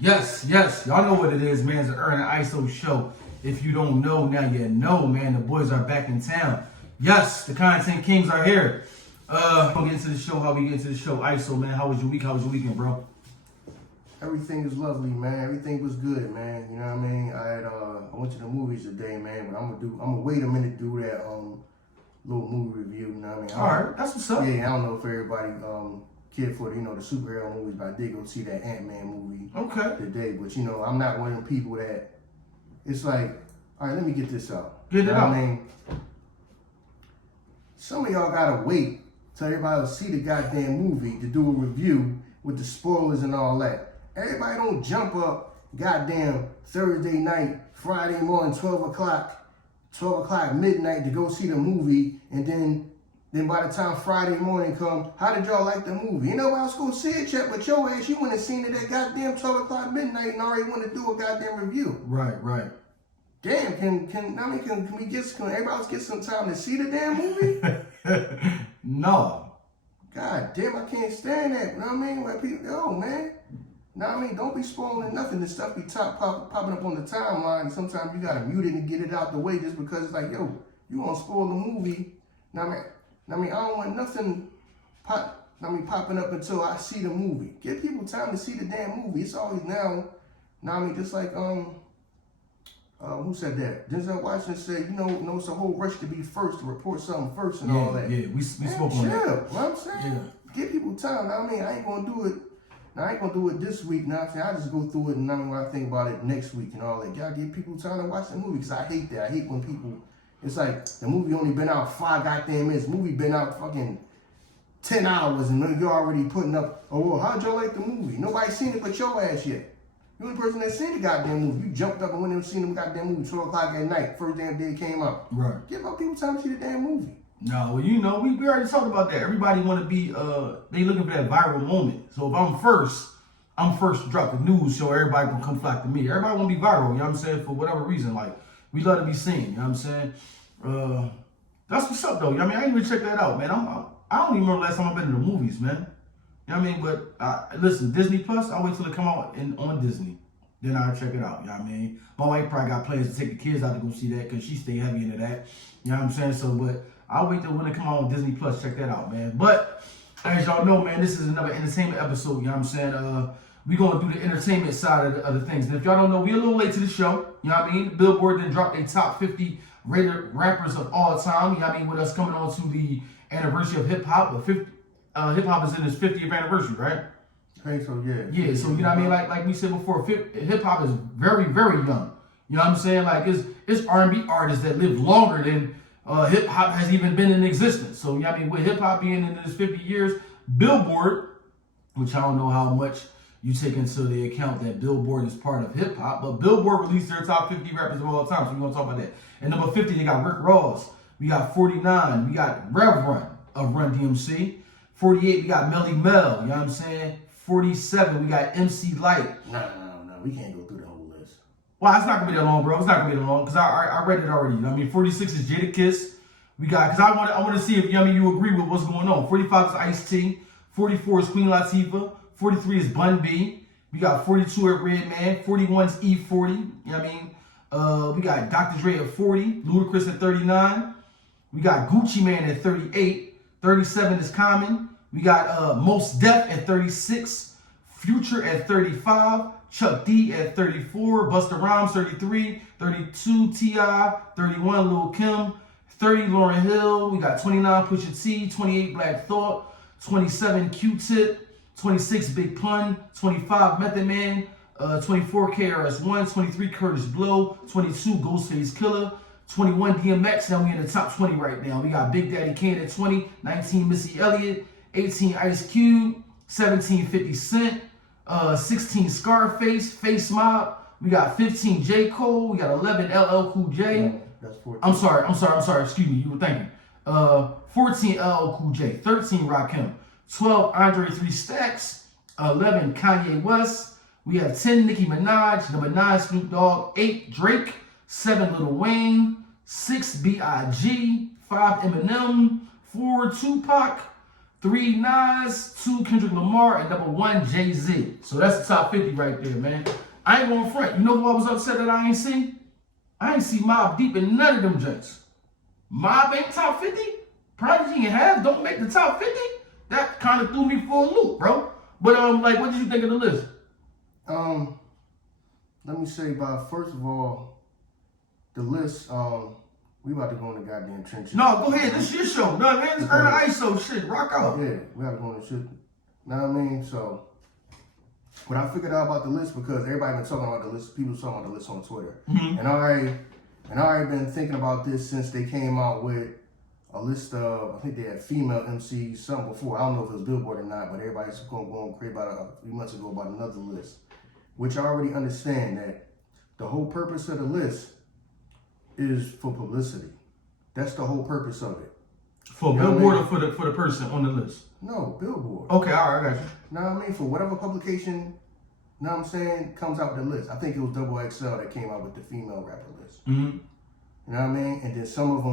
Yes, yes. Y'all know what it is, man. It's the Earn and ISO show. If you don't know, now you know, man. The boys are back in town. Yes, the content kings are here. We'll get into the show. How we get into the show. ISO, man. How was your week? How was your weekend, bro? Everything was lovely, man. Everything was good, man. You know what I mean? I went to the movies today, man. But I'm gonna wait a minute to do that little movie review. You know what I mean? All right, that's what's up. Yeah, I don't know if everybody cared for the superhero movies, but I did go see that Ant-Man movie today. But I'm not one of them people that it's like, all right, let me get this out. Get it out. I mean, some of y'all gotta wait till everybody will see the goddamn movie to do a review with the spoilers and all that. Everybody don't jump up goddamn Thursday night, Friday morning, 12 o'clock midnight to go see the movie, and then by the time Friday morning come, how did y'all like the movie? Ain't nobody else gonna see it yet, but your ass, you went and seen it at goddamn 12 o'clock midnight and already want to do a goddamn review. Right. Damn, can everybody else get some time to see the damn movie? No. God damn, I can't stand that. You know what I mean? Like people, man. Know what I mean? Don't be spoiling nothing. This stuff be popping up on the timeline. And sometimes you gotta mute it and get it out the way just because it's like, yo, you gonna spoil the movie. Know what I mean? I don't want nothing popping up until I see the movie. Give people time to see the damn movie. It's always now. Know what I mean? Just like who said that? Denzel Washington said, it's a whole rush to be first, to report something first and all that. Yeah, we spoke on that. You know what I'm saying? Yeah. Give people time. Know what I mean? I ain't gonna do it. Now, I ain't gonna do it this week. Now, I just go through it and when I think about it next week and all that. Y'all give people time to watch the movie because I hate that. I hate when people, it's like the movie only been out 5 goddamn minutes. The movie been out fucking 10 hours and you're already putting up, oh, well, how'd y'all like the movie? Nobody seen it but your ass yet. The only person that seen the goddamn movie. You jumped up and went and seen the goddamn movie 12 o'clock at night. First damn day it came out. Right. Give up people time to see the damn movie. No, well, we already talked about that. Everybody want to be, they looking for that viral moment. So if I'm first to drop the news so everybody can come flock to me. Everybody want to be viral, you know what I'm saying, for whatever reason. Like, we love to be seen, you know what I'm saying? That's what's up, though. I mean, I didn't even check that out, man. I don't even remember the last time I've been to the movies, man. You know what I mean? But, listen, Disney Plus, I'll wait till it come out on Disney. Then I'll check it out, you know what I mean? My wife probably got plans to take the kids out to go see that because she stay heavy into that. You know what I'm saying? So, but I'll wait till when it come out on Disney Plus, check that out, man. But, as y'all know, man, this is another entertainment episode, you know what I'm saying? We're going to do the entertainment side of the things. And if y'all don't know, we're a little late to the show. You know what I mean? Billboard then dropped a top 50 rated rappers of all time. You know what I mean? With us coming on to the anniversary of hip-hop. Hip-hop is in its 50th anniversary, right? I think so, yeah. Yeah, so you know what I mean? Like we said before, hip-hop is very, very young. You know what I'm saying? Like it's R&B artists that live longer than hip-hop has even been in existence. So, you know what I mean? With hip-hop being in its 50 years, Billboard, which I don't know how much you take into the account that Billboard is part of hip hop, but Billboard released their top 50 rappers of all time, so we're gonna talk about that. And number 50, they got Rick Ross. We got 49, we got Rev Run of Run DMC. 48, we got Melly Mel, you know what I'm saying? 47, we got MC Light. No, we can't go through the whole list. Well, it's not gonna be that long, bro. It's not gonna be that long, because I read it already. You know what I mean? 46 is Jadakiss. We got, because I want to see if you agree with what's going on. 45 is Ice-T. 44 is Queen Latifah. 43 is Bun B. We got 42 at Redman. 41 is E40. You know what I mean? We got Dr. Dre at 40. Ludacris at 39. We got Gucci Mane at 38. 37 is Common. We got Mos Def at 36. Future at 35. Chuck D at 34. Busta Rhymes 33. 32 T.I. 31 Lil Kim. 30 Lauryn Hill. We got 29 Pusha T. 28 Black Thought. 27 Q-Tip. 26 Big Pun, 25 Method Man, 24 KRS-One, 23 Curtis Blow, 22 Ghostface Killer, 21 DMX. Now we in the top 20 right now. We got Big Daddy Kane at 20, 19 Missy Elliott, 18 Ice Cube, 17 50 Cent, 16 Scarface, Face Mob. We got 15 J. Cole. We got 11 LL Cool J. No, that's 14. I'm sorry. Excuse me. You were thinking. 14 LL Cool J, 13 Rakim. 12, Andre 3 Stacks. 11, Kanye West. We have 10, Nicki Minaj. Number 9, Snoop Dogg. 8, Drake. 7, Lil Wayne. 6, B.I.G. 5, Eminem. 4, Tupac. 3 Nas, 2 Kendrick Lamar, and number 1 Jay-Z. So that's the top 50 right there, man. I ain't gonna front. You know who I was upset that I ain't see? I ain't see Mobb Deep in none of them joints. Mobb ain't top 50? Prodigy and Half don't make the top 50? That kind of threw me for a loop, bro. But like, what did you think of the list? Let me say first of all, the list, we about to go in the goddamn trenches. No, go ahead. This your show. No, man, it's Earn ISO shit. Rock out. Yeah, we gotta go in the shit. Know what I mean? So, what I figured out about the list, because everybody been talking about the list, people talking about the list on Twitter. Mm-hmm. And I already been thinking about this since they came out with a list of, I think they had female MCs, something before. I don't know if it was Billboard or not, but everybody's going to create about a few months ago about another list, which I already understand that the whole purpose of the list is for publicity. That's the whole purpose of it. For Billboard or for the person on the list? No, Billboard. Okay, all right, I got you. Know what I mean? For whatever publication, know what I'm saying, comes out with the list. I think it was Double XL that came out with the female rapper list. Mm-hmm. You know what I mean? And then some of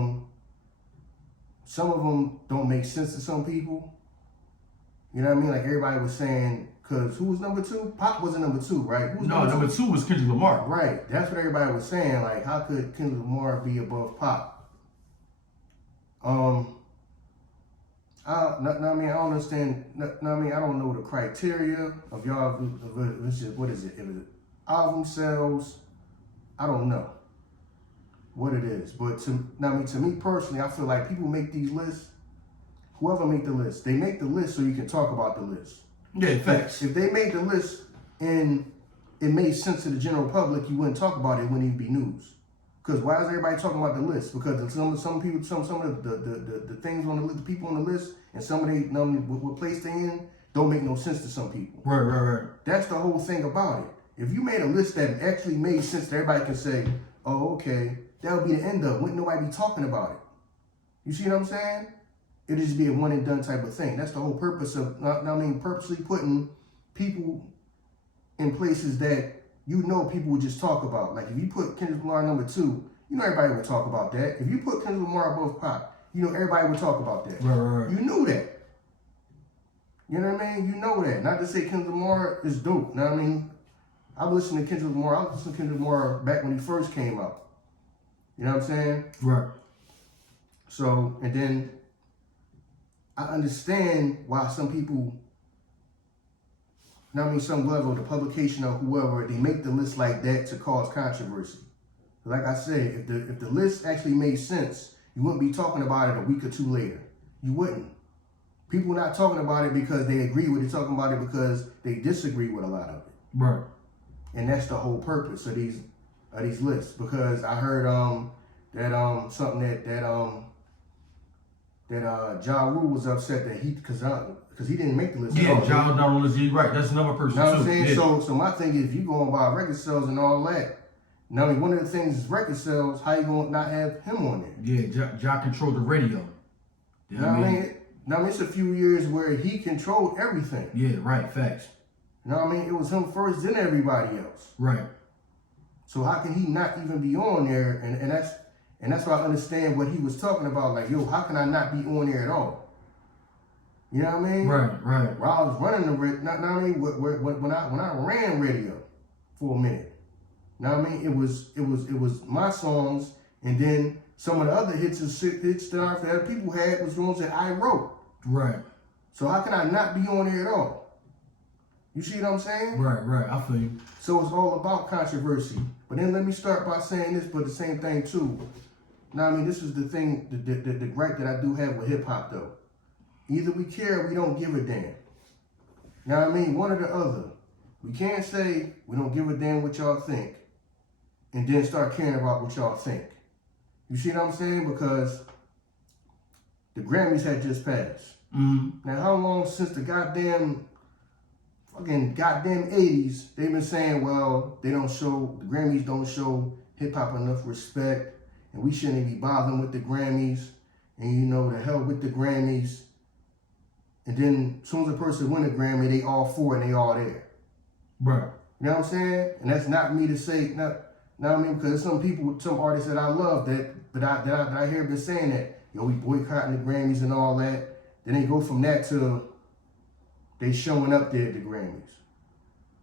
them don't make sense to some people. You know what I mean? Like everybody was saying, because who was number 2? Pop wasn't number 2, right? Who was number 2 was Kendrick Lamar. Right. That's what everybody was saying. Like, how could Kendrick Lamar be above Pop? I mean, I don't understand. I mean, I don't know the criteria of y'all. What is it? If it album sales, I don't know what it is. But to me personally, I feel like people make these lists. Whoever make the list, they make the list so you can talk about the list. Yeah, facts. If they made the list and it made sense to the general public, you wouldn't talk about it. It wouldn't even be news. Because why is everybody talking about the list? Because some people, some of the things on the list, the people on the list, and some of what place they in don't make no sense to some people. Right. That's the whole thing about it. If you made a list that actually made sense, that everybody can say, "Oh, okay," that would be the end of it. Wouldn't nobody be talking about it? You see what I'm saying? It'd just be a one and done type of thing. That's the whole purpose of, purposely putting people in places that people would just talk about. Like if you put Kendrick Lamar number 2, everybody would talk about that. If you put Kendrick Lamar above Pop, everybody would talk about that. Right. You knew that. You know what I mean? You know that. Not to say Kendrick Lamar is dope. You know what I mean? I listened to Kendrick Lamar. I listened to Kendrick Lamar back when he first came out. You know what I'm saying? Right. So, and then I understand why some people, some level, the publication or whoever, they make the list like that to cause controversy. Like I said, if the list actually made sense, you wouldn't be talking about it a week or 2 later. You wouldn't. People not talking about it because they agree with it, talking about it because they disagree with a lot of it. Right. And that's the whole purpose of these lists. Because I heard something that Ja Rule was upset that because he didn't make the list. Yeah, Ja not on the list. Right, that's another person. You know what I'm too. saying? Yeah. So my thing is, if you going by record sales and all that, one of the things is record sales. How you gonna not have him on there? Yeah, Ja controlled the radio. You know what I mean? It's a few years where he controlled everything. Yeah, right. Facts. You know what I mean? It was him first, then everybody else. Right. So how can he not even be on there? And that's why I understand what he was talking about. Like, yo, how can I not be on there at all? You know what I mean? Right. While I was running when I ran radio for a minute. You know what I mean? It was my songs, and then some of the other hits that other people had was ones that I wrote. Right. So how can I not be on there at all? You see what I'm saying? Right. I feel you. So it's all about controversy. But then let me start by saying this, but the same thing too. Now, this is the thing, the gripe that I do have with hip hop though. Either we care or we don't give a damn. Now, one or the other. We can't say we don't give a damn what y'all think and then start caring about what y'all think. You see what I'm saying? Because the Grammys had just passed. Mm-hmm. Now, how long since the goddamn 80s, they've been saying, well, the Grammys don't show hip hop enough respect, and we shouldn't even be bothering with the Grammys, and the hell with the Grammys. And then as soon as a person win a Grammy, they all for it and they all there. Right. You know what I'm saying? And that's not me to say, because there's some artists that I love that I hear been saying that, we boycotting the Grammys and all that Then they go from that to they showing up there at the Grammys.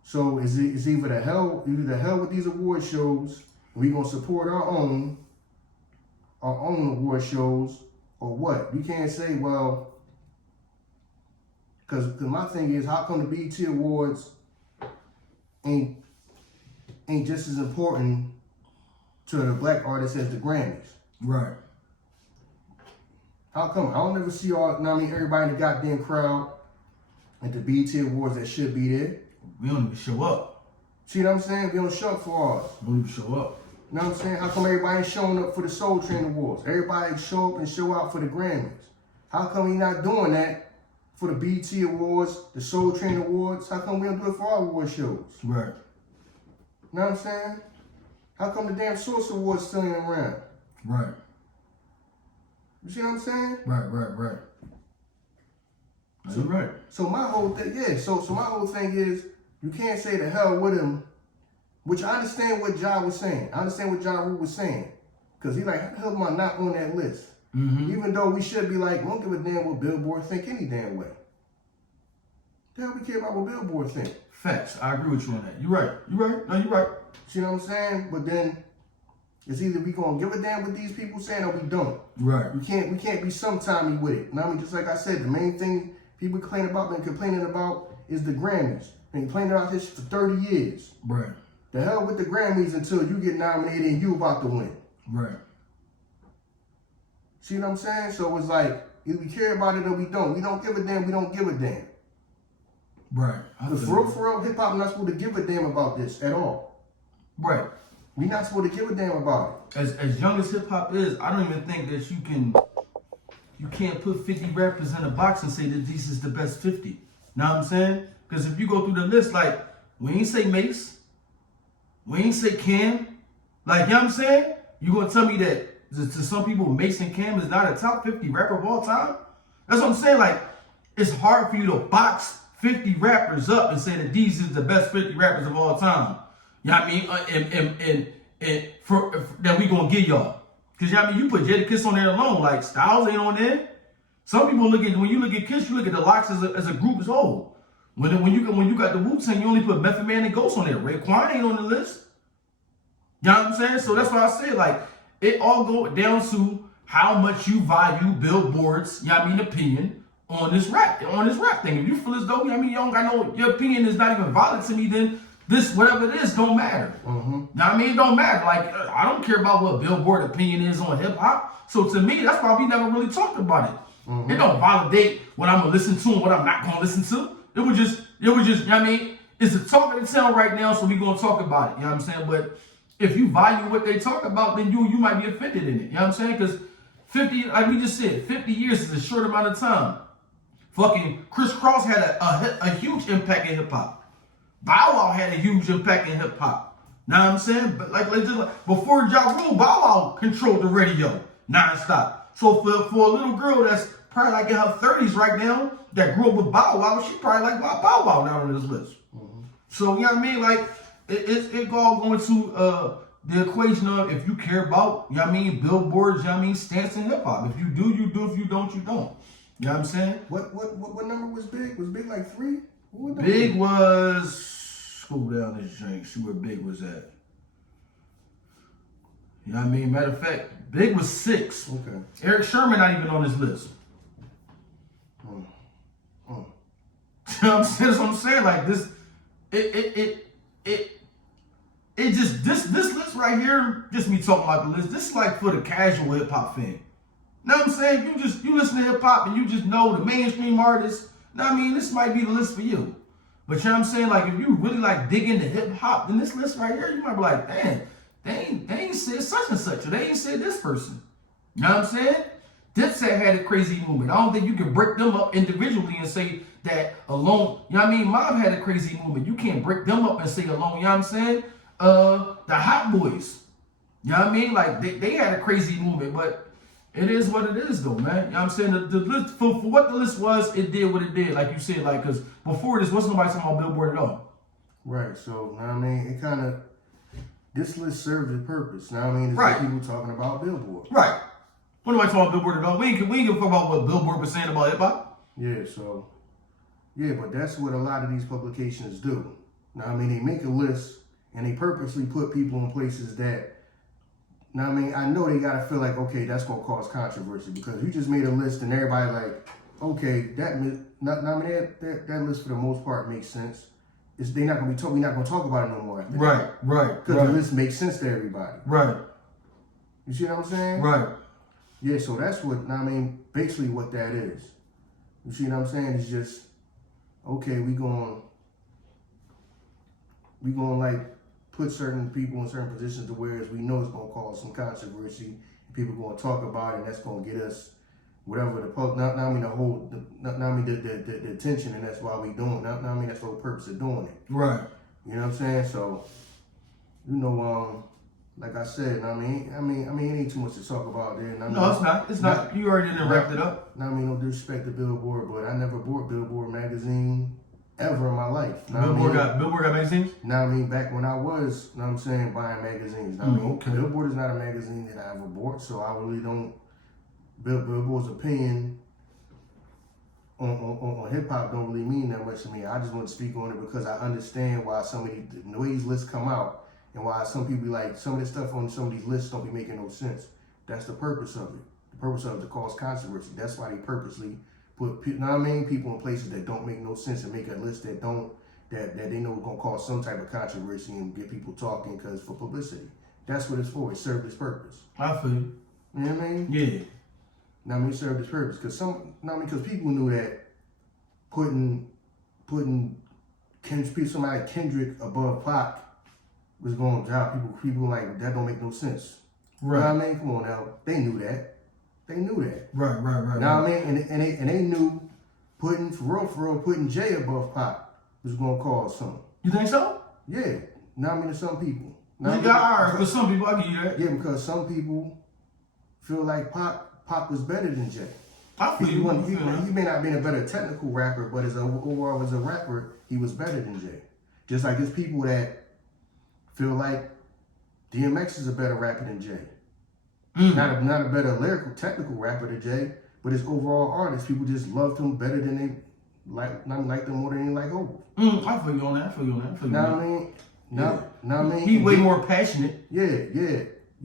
So it's either the hell with these award shows, and we gonna support our own award shows, or what? We can't say, well, because my thing is, how come the BET Awards ain't just as important to the black artists as the Grammys? Right. How come? I don't ever see everybody in the goddamn crowd at the BET Awards that should be there. We don't even show up. See what I'm saying? We don't show up for ours. We don't even show up. You know what I'm saying? How come everybody ain't showing up for the Soul Train Awards? Everybody show up and show out for the Grammys. How come we not doing that for the BET Awards, the Soul Train Awards? How come we don't do it for our award shows? Right. You know what I'm saying? How come the damn Source Awards still ain't around? Right. You see what I'm saying? Right. You're right. So my whole thing, so my whole thing is, you can't say the hell with him, which I understand what Ja was saying. I understand what Ja Rule was saying. Because he's like, how the hell am I not on that list? Mm-hmm. Even though we should be like, don't give a damn what Billboard think any damn way. The hell we care about what Billboard think? Facts. I agree with you on that. You're right. No, you're right. See what I'm saying? But then it's either we gonna give a damn what these people saying or we don't. Right. We can't be sometimey with it. You know what I mean? Just like I said, the main thing people been complaining about is the Grammys. Been complaining about this for 30 years. Right. The hell with the Grammys until you get nominated and you about to win. Right. See what I'm saying? So it's like, either we care about it or we don't. We don't give a damn, we don't give a damn. Right. Because for real, hip-hop not supposed to give a damn about this at all. Right. We not supposed to give a damn about it. As young as hip-hop is, I don't even think that you can't put 50 rappers in a box and say that this is the best 50. Know what I'm saying? Because if you go through the list, like, we ain't say Mace, we ain't say Cam. Like, you know what I'm saying? You gonna tell me that to some people, Mace and Cam is not a top 50 rapper of all time? That's what I'm saying. Like, it's hard for you to box 50 rappers up and say that these is the best 50 rappers of all time. You know what I mean? And for that we gonna give y'all. Because you know what I mean? You put Jadakiss on there alone. Like, Styles ain't on there. Some people when you look at Kiss, you look at the Locks as a group as a whole. When you got the Wu-Tang, you only put Method Man and Ghost on there. Raekwon ain't on the list. You know what I'm saying? So that's why I say, like, it all go down to how much you value Billboard's, you know what I mean, opinion on this rap thing. If you feel as though, you know what I mean, you don't got no, your opinion is not even valid to me, then this, whatever it is, don't matter. Mm-hmm. You know what I mean? It don't matter. Like, I don't care about what Billboard opinion is on hip hop. So to me, that's why we never really talked about it. Mm-hmm. It don't validate what I'm gonna listen to and what I'm not gonna listen to. It was just, you know what I mean? It's a talk of the town right now, so we gonna talk about it. You know what I'm saying? But if you value what they talk about, then you might be offended in it. You know what I'm saying? Because 50, like we just said, 50 years is a short amount of time. Fucking Chris Cross had a huge impact in hip hop. Bow Wow had a huge impact in hip hop. Know what I'm saying? But like before Ja Rule, Bow Wow controlled the radio nonstop. So for a little girl that's probably like in her 30s right now, that grew up with Bow Wow, she probably like Bow Wow now on this list. Mm-hmm. So you know what I mean? Like it all going to the equation of if you care about, you know what I mean, Billboard, you know what I mean, stance in hip hop. If you do, you do. If you don't, you don't. You know what I'm saying? What number was Big? Was Big like 3? Big was, scroll down this drink, see where Big was at. You know what I mean? Matter of fact, Big was 6. Okay. Eric Sherman not even on this list. You know what I'm saying? That's what I'm saying. Like this, it just this list right here, just me talking about the list. This is like for the casual hip hop fan. You know what I'm saying? You listen to hip hop and you just know the mainstream artists. You know what I mean? This might be the list for you. But you know what I'm saying? Like if you really like dig into hip hop, then this list right here, you might be like, damn, they ain't said such and such, or they ain't said this person. You know what I'm saying? Dipset had a crazy movement. I don't think you can break them up individually and say that alone. You know what I mean? Mob had a crazy movement. You can't break them up and say alone. You know what I'm saying? The Hot Boys. You know what I mean? Like they had a crazy movement, but it is what it is though, man. You know what I'm saying? The list, for what the list was, it did what it did. Like you said, like, because before this, wasn't nobody talking about Billboard at all. Right. So, you know what I mean? It kind of, this list served its purpose. You know what I mean? It's right. Like people talking about Billboard. Right. What am I talking about Billboard at all? We ain't give a fuck about what Billboard was saying about hip hop. Yeah, so, yeah, but that's what a lot of these publications do. Now, I mean, they make a list and they purposely put people in places that, now, I mean, I know they gotta feel like, okay, that's gonna cause controversy because you just made a list and everybody like, okay, that list for the most part makes sense. We're not gonna talk about it no more. Right. Because the list makes sense to everybody. Right. You see what I'm saying? Right. Yeah, so that's what, I mean, basically what that is. You see what I'm saying? It's just, okay, we gonna like put certain people in certain positions to where we know it's gonna cause some controversy. People gonna talk about it, and that's gonna get us whatever the the attention, and that's why we doing. That's the whole purpose of doing it. Right. You know what I'm saying? So, you know, like I said, I mean, it ain't too much to talk about there. No, it's not. It's not. You already done wrapped it up. I mean, no disrespect to Billboard, but I never bought Billboard magazine ever in my life. Billboard got magazines? Now, I mean, back when I was, you know what I'm saying, buying magazines. Okay. Billboard is not a magazine that I ever bought, so I really don't, Billboard's opinion on hip hop don't really mean that much to me. I just want to speak on it because I understand why the way these lists come out and why some people be like, some of this stuff on some of these lists don't be making no sense. That's the purpose of it. The purpose of it to cause controversy. That's why they purposely put, you know what I mean, people in places that don't make no sense and make a list that they know is gonna cause some type of controversy and get people talking because for publicity. That's what it's for. It served its purpose. I feel you. You know what I mean? Yeah. Now, I mean, it served its purpose because people knew that putting somebody like Kendrick above Pac was going to drop people like that. Don't make no sense. Right. You know what I mean? Come on now. They knew that. Right. You know what I mean? And they knew putting Jay above Pac was going to cause something. You think so? Yeah. Now I mean to some people. For some people, I give you that. Yeah, because some people feel like Pac was better than Jay. I feel He may not have been a better technical rapper, but overall as a rapper, he was better than Jay. Just like there's people that feel like DMX is a better rapper than Jay. Not a better lyrical, technical rapper than Jay, but his overall artist, people just loved him better than they like them more than they like Hov. I feel you on that. Now I mean, he way more passionate. Yeah.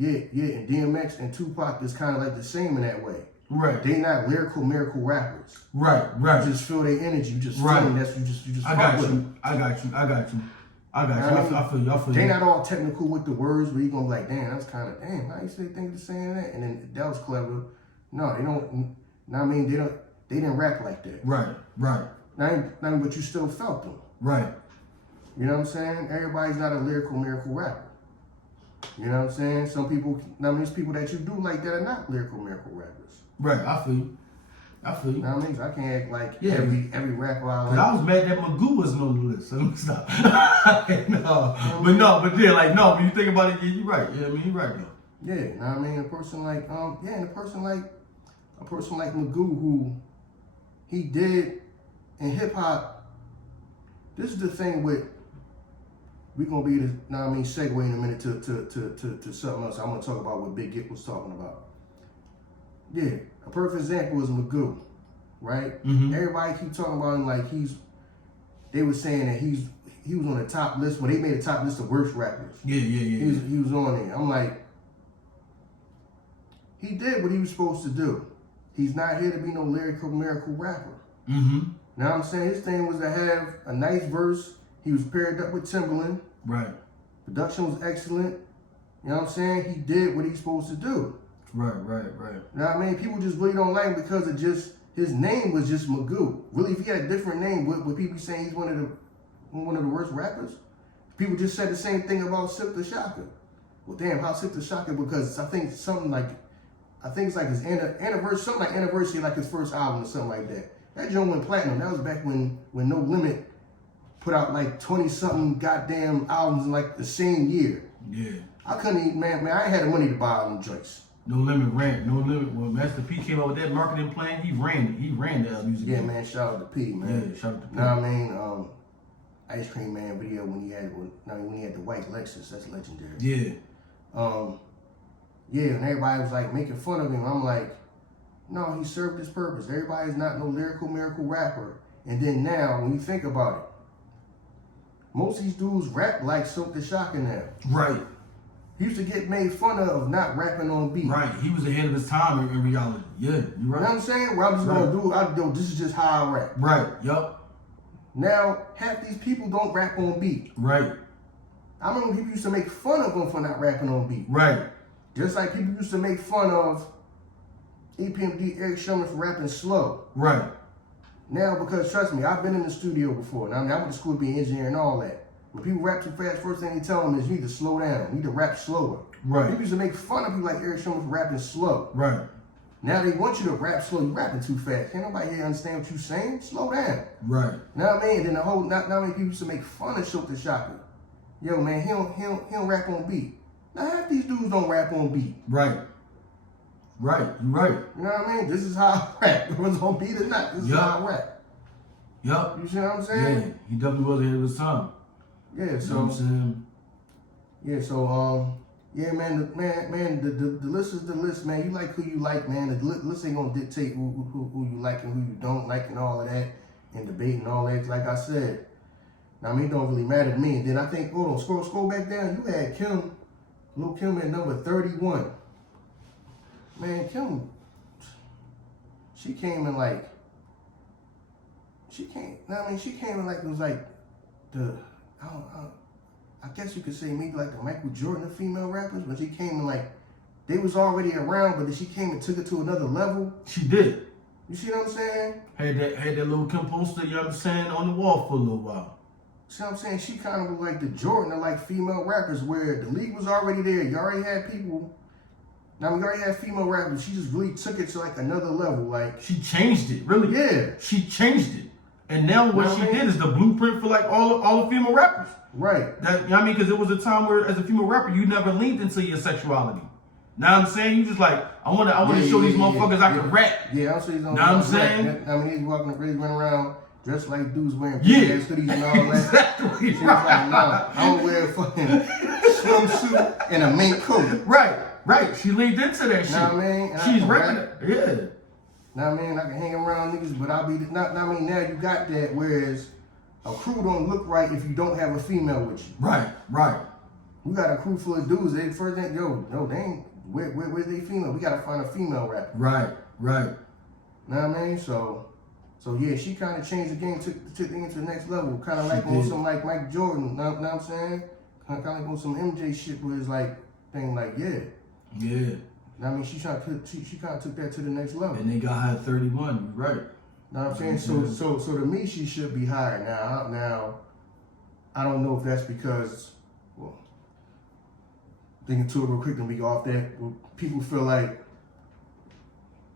And DMX and Tupac is kind of like the same in that way. Right. They not lyrical miracle rappers. Right. You just feel their energy. You just feel them. That's you just. I got you. I feel you. They not all technical with the words, but you gonna be like, damn, that's kind of damn. How you say things to saying that? And then that was clever. No, they don't. I mean, they didn't rap like that. Right. Nothing, but you still felt them. Right. You know what I'm saying? Everybody's not a lyrical miracle rapper. You know what I'm saying? Some people, there's people that you do like that are not lyrical miracle rappers. Right, I feel you. Now I can't act like every rapper I like. I was mad that Magoo wasn't on the list, so let me stop. When you think about it, yeah, you're right. Yeah, I mean, you're right though. Yeah, a person like Magoo who he did in hip hop. This is the thing with. We're gonna be segue in a minute to something else. I'm gonna talk about what Big Gipp was talking about. Yeah, a perfect example is Magoo, right? Mm-hmm. Everybody keep talking about him like they were saying that he was on the top list when they made a top list of worst rappers. Yeah. He was on there. I'm like, he did what he was supposed to do. He's not here to be no lyrical miracle rapper. Mm-hmm. Now I'm saying his thing was to have a nice verse. He was paired up with Timbaland. Right. Production was excellent. You know what I'm saying? He did what he's supposed to do. Right. You know what I mean? People just really don't like him because of just his name was just Magoo. Really, if he had a different name, would people be saying he's one of the worst rappers? People just said the same thing about Silk the Shocker. Well, damn, how Silk the Shocker? Because I think it's like his anniversary, like his first album or something like that. That joint went platinum. That was back when No Limit put out like 20-something goddamn albums in like the same year. Yeah. I couldn't even, man, I ain't had the money to buy all them joints. No Limit. When Master P came up with that marketing plan, he ran the music. Yeah, man, shout out to P, man. Yeah, shout out to P. Know what I mean? Ice Cream Man video when he had the white Lexus, that's legendary. Yeah. Yeah, and everybody was like making fun of him. I'm like, No, he served his purpose. Everybody's not no lyrical miracle rapper. And then now, when you think about it, most of these dudes rap like Silk the Shocker now. Right. He used to get made fun of not rapping on beat. Right. He was ahead of his time in reality. Yeah, you're right. You know what I'm saying? Where I'm just gonna do, this is just how I rap. Right. Yup. Now, half these people don't rap on beat. Right. I remember people used to make fun of them for not rapping on beat. Right. Just like people used to make fun of EPMD Eric Sherman for rapping slow. Right. Now, because trust me, I've been in the studio before. Now, I went to school to be an engineer and all that. When people rap too fast, first thing they tell them is you need to slow down. You need to rap slower. Right. People used to make fun of people like Eric Sherman for rapping slow. Right. Now they want you to rap slow. You're rapping too fast. Can't nobody here understand what you're saying. Slow down. Right. Know what I mean? And then the whole, not many people used to make fun of Silk the Shocker. Yo, man, he don't rap on beat. Now half these dudes don't rap on beat. Right. Right. You're right. You know what I mean? This is how I rap. Whether it's on beat or not, this is how I rap. Yup. You see what I'm saying? Yeah, he definitely was ahead of his time. Yeah, You know so what I'm saying? yeah, so yeah, man, the list is the list, man. You like who you like, man. The list ain't gonna dictate who you like and who you don't like and all of that, and debate and all that. Like I said, I mean, it don't really matter to me. And then I think, hold on, scroll back down. You had Kim, Lil Kim at number 31. Man, Kim, she came in like, she came in like, it was like the, I guess you could say maybe like the Michael Jordan of female rappers, but she came in like, they was already around, but then she came and took it to another level. She did. You see what I'm saying? Had that little Kim poster, you know what I'm saying, on the wall for a little while. See what I'm saying? She kind of was like the Jordan of like female rappers, where the league was already there. You already had people. Now we already had female rappers. She just really took it to like another level. Like She changed it, really. Yeah. She changed it. And now what she I mean? did is the blueprint for like all the female rappers. Right. That, you know what I mean? Because it was a time where as a female rapper, you never leaned into your sexuality. Now I'm saying, you just like, I want to show these motherfuckers I can rap. Yeah, I'm saying. Know what I'm saying? I mean, he's walking, really running around dressed like dudes wearing Yeah. big ass hoodies and all that. Exactly. She's like, no, I don't wear a fucking swimsuit and a mink coat. Right. She leaned into that shit. Know what I mean? And She's I can rapping rap. it. Yeah. Know what I mean? I can hang around niggas, but I'll be not. I mean, now you got that. Whereas a crew don't look right if you don't have a female with you. Right. We got a crew full of dudes. They first thing, they ain't. Where's they female? We gotta find a female rapper. Right. Know what I mean? So yeah, she kind of changed the game, took the thing to the next level. Kind of like on some like Mike Jordan. Know what I'm saying? Kind of like on some MJ shit, where it's like thing like Yeah. I mean, she kind of took that to the next level. And they got her at 31. You're right. Know what I'm saying? So to me, she should be higher. Now, I don't know if that's because, well, thinking to it real quick, then we go off that. People feel like,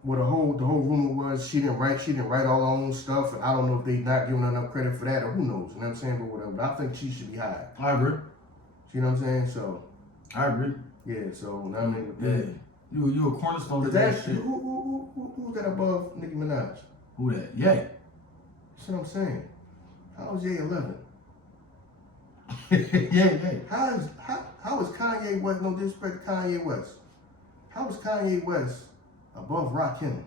well, the whole rumor was she didn't write all her own stuff, and I don't know if they not giving her enough credit for that, or who knows. You know what I'm saying? But whatever. But I think she should be higher. I agree. You know what I'm saying? So I agree. yeah. So I mean, Yeah. You a cornerstone of that shit. Who's that above Nicki Minaj? Who that? Yeah. That's what I'm saying. How is Ye 11? yeah. How is Kanye West, no disrespect to Kanye West, how is Kanye West above Rakim?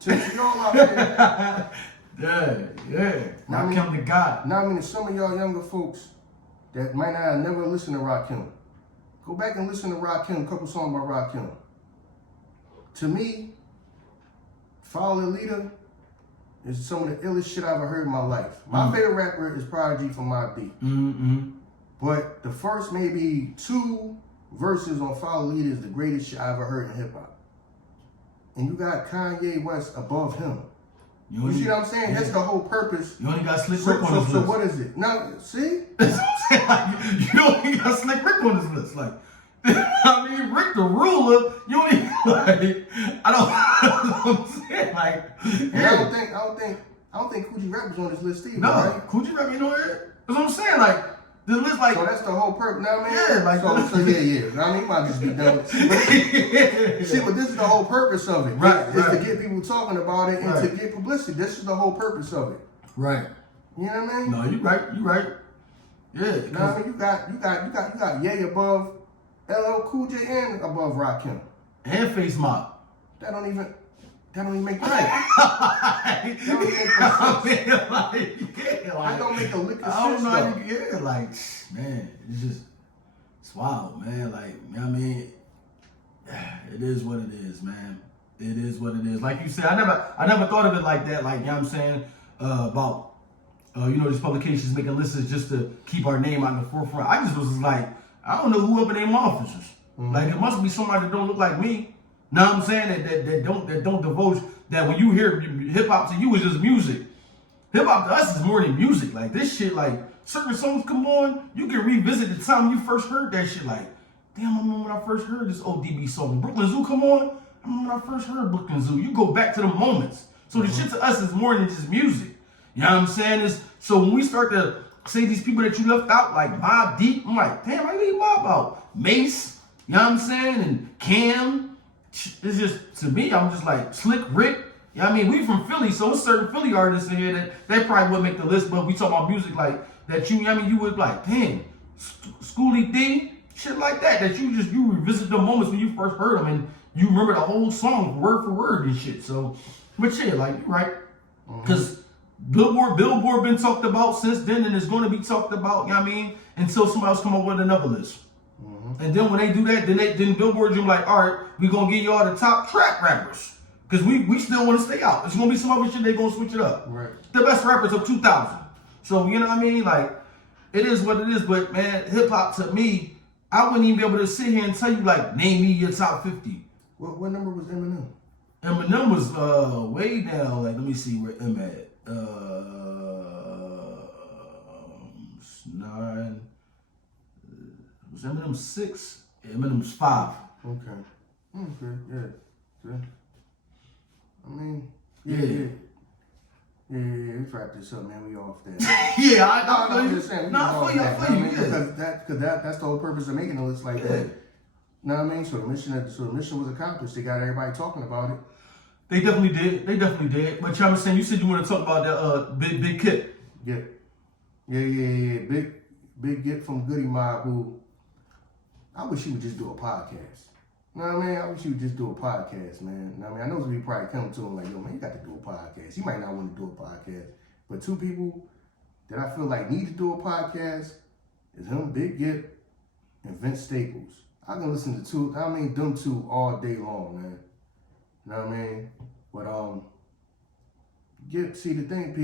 To y'all out there. Yeah. Rakim the God. Now I mean, to some of y'all younger folks that might not have never listened to Rakim, go back and listen to Rakim, a couple songs by Rakim. To me, Follow the Leader is some of the illest shit I've ever heard in my life. My favorite rapper is Prodigy from Mobb Deep. Mm-hmm. But the first maybe 2 verses on Follow the Leader is the greatest shit I ever heard in hip hop. And you got Kanye West above him. You see what I'm saying? Yeah. That's the whole purpose. You only got Slick Rick on this list. So what is it? Now, see? You only got Slick Rick on this list. Like, I mean, Rick the Ruler, you only like, I don't saying, like, yeah. I don't think Coogee Rap was on this list either, no, right? Coogee Rap ain't on here. That's what I'm saying, like, the list, like, so that's the whole purpose, now, man. Yeah, like, so yeah. I mean, you might just be done. See, but this is the whole purpose of it. Right, It's to get people talking about it and to get publicity. This is the whole purpose of it. Right. You know what I mean? No, you right. Yeah. Now, I mean, you got Ye above LL Cool J and above Rakim. And Face Mob. That don't even make right. That don't even make sense. That don't make a lick of sense. I don't know. Like, man, it's wild, man. Like, you know what I mean? It is what it is, man. It is what it is. Like you said, I never thought of it like that. Like, you know what I'm saying? About, these publications making lists just to keep our name out in the forefront. I just was like, I don't know who up in their officers. Mm-hmm. Like, it must be somebody that don't look like me. Know what I'm saying? That don't divulge that when you hear hip hop to you is just music. Hip hop to us is more than music. Like, this shit, like, certain songs come on, you can revisit the time you first heard that shit. Like, damn, I remember when I first heard this ODB song. Brooklyn Zoo come on, I remember when I first heard Brooklyn Zoo. You go back to the moments. So the shit to us is more than just music. You know what I'm saying? So when we start to say these people that you left out, like Mobb Deep, I'm like, damn, I leave Mobb out. Mace, you know what I'm saying? And Cam. It's just, to me, I'm just like, Slick Rick. You know what I mean? We from Philly, so there's certain Philly artists in here that probably wouldn't make the list, but we talk about music like that, you know what I mean? You would like, damn, Schoolie D, shit like that you revisit the moments when you first heard them and you remember the whole song word for word and shit. So, but yeah, like, you're right. Because Billboard been talked about since then and it's going to be talked about, you know what I mean? Until somebody else come up with another list. And then when they do that, then Billboard, you're like, all right, we're going to give y'all the top trap rappers. Because we still want to stay out. It's going to be some other shit, they're going to switch it up. Right. The best rappers of 2000. So, you know what I mean? Like, it is what it is. But, man, hip-hop, to me, I wouldn't even be able to sit here and tell you, like, name me your top 50. What number was Eminem? Eminem was way down. Like, let me see where M at. 9. Was Eminem 6? Eminem's 5. Okay. Yeah. I mean, yeah. Let's wrap this up, man. We off that. Yeah, I'm just saying. I feel you. Because that's the whole purpose of making a list like that. You know what I mean? So the mission was accomplished. They got everybody talking about it. They definitely did. But you saying, you said you want to talk about that Big Kip. Yeah. Big Kip from Goody Mob, who I wish he would just do a podcast. You know what I mean? I wish he would just do a podcast, man. You know what I mean? I know we probably come to him like, yo, man, you got to do a podcast. He might not want to do a podcast. But two people that I feel like need to do a podcast is him, Big Kip, and Vince Staples. I can listen to them two all day long, man. You know what I mean? But, see, the thing,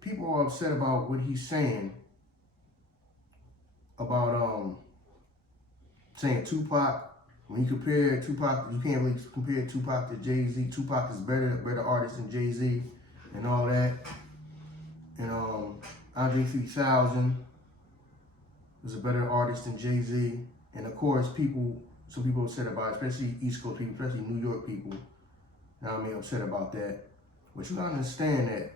people are upset about what he's saying about, saying Tupac. When you compare Tupac, you can't really compare Tupac to Jay-Z. Tupac is better artist than Jay-Z and all that. And Andre 3000 is a better artist than Jay-Z. And of course, some people upset about it, especially East Coast people, especially New York people. You know what I mean? Upset about that. But you gotta understand that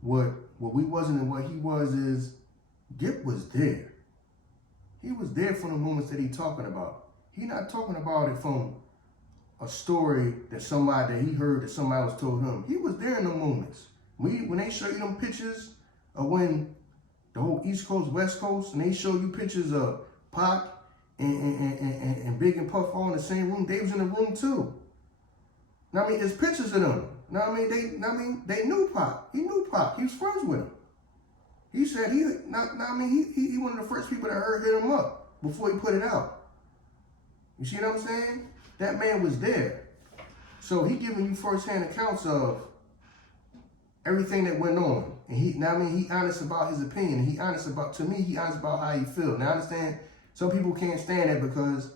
what we wasn't and what he was is, Gip was there. He was there for the moments that he talking about. He not talking about it from a story that he heard that somebody else told him. He was there in the moments. When they show you them pictures of when the whole East Coast, West Coast, and they show you pictures of Pac and Big and Puff all in the same room, they was in the room too. Now I mean, there's pictures of them. Now I mean, they knew Pac. He knew Pac. He was friends with him. He said he one of the first people that hit him up before he put it out. You see what I'm saying? That man was there. So he giving you firsthand accounts of everything that went on. And he honest about his opinion. He honest about how he feel. Now I understand some people can't stand that because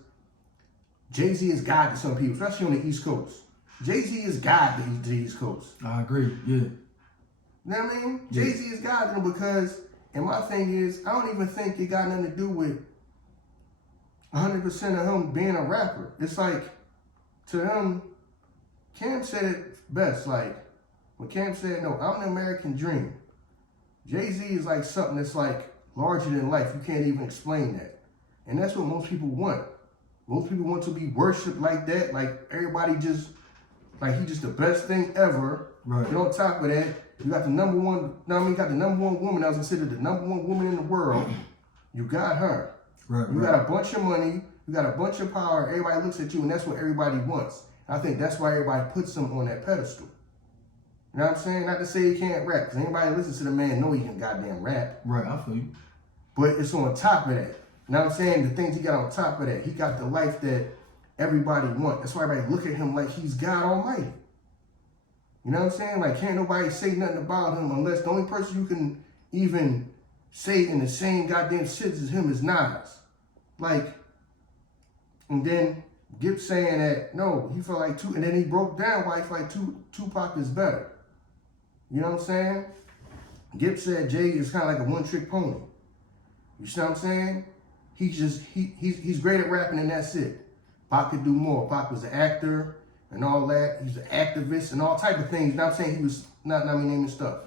Jay-Z is God to some people, especially on the East Coast. Jay-Z is God to the East Coast. I agree, yeah. You know what I mean? Yeah. Jay-Z is God to them because, and my thing is, I don't even think it got nothing to do with 100% of him being a rapper. It's like, to him, Cam said it best, like, when Cam said, no, I'm the American dream. Jay-Z is like something that's like larger than life. You can't even explain that. And that's what most people want. Most people want to be worshipped like that, like everybody just, like he just the best thing ever. Right. And on top of that, you got the number one woman that was considered the number one woman in the world. You got her. Right. You got a bunch of money. You got a bunch of power. Everybody looks at you, and that's what everybody wants. And I think that's why everybody puts him on that pedestal. You know what I'm saying? Not to say he can't rap, because anybody listens to the man know he can goddamn rap. Right, I feel you. But it's on top of that. You know what I'm saying? The things he got on top of that. He got the life that everybody wants. That's why everybody look at him like he's God Almighty. You know what I'm saying? Like, can't nobody say nothing about him unless the only person you can even say in the same goddamn shit as him is Nas. Like, and then Gipp saying that, no, he felt like and then he broke down why he felt like Tupac is better. You know what I'm saying? Gipp said Jay is kind of like a one-trick pony. You see what I'm saying? He's great at rapping and that's it. Pac could do more. Pac was an actor and all that. He's an activist and all type of things. You know what I'm saying? He was not naming stuff.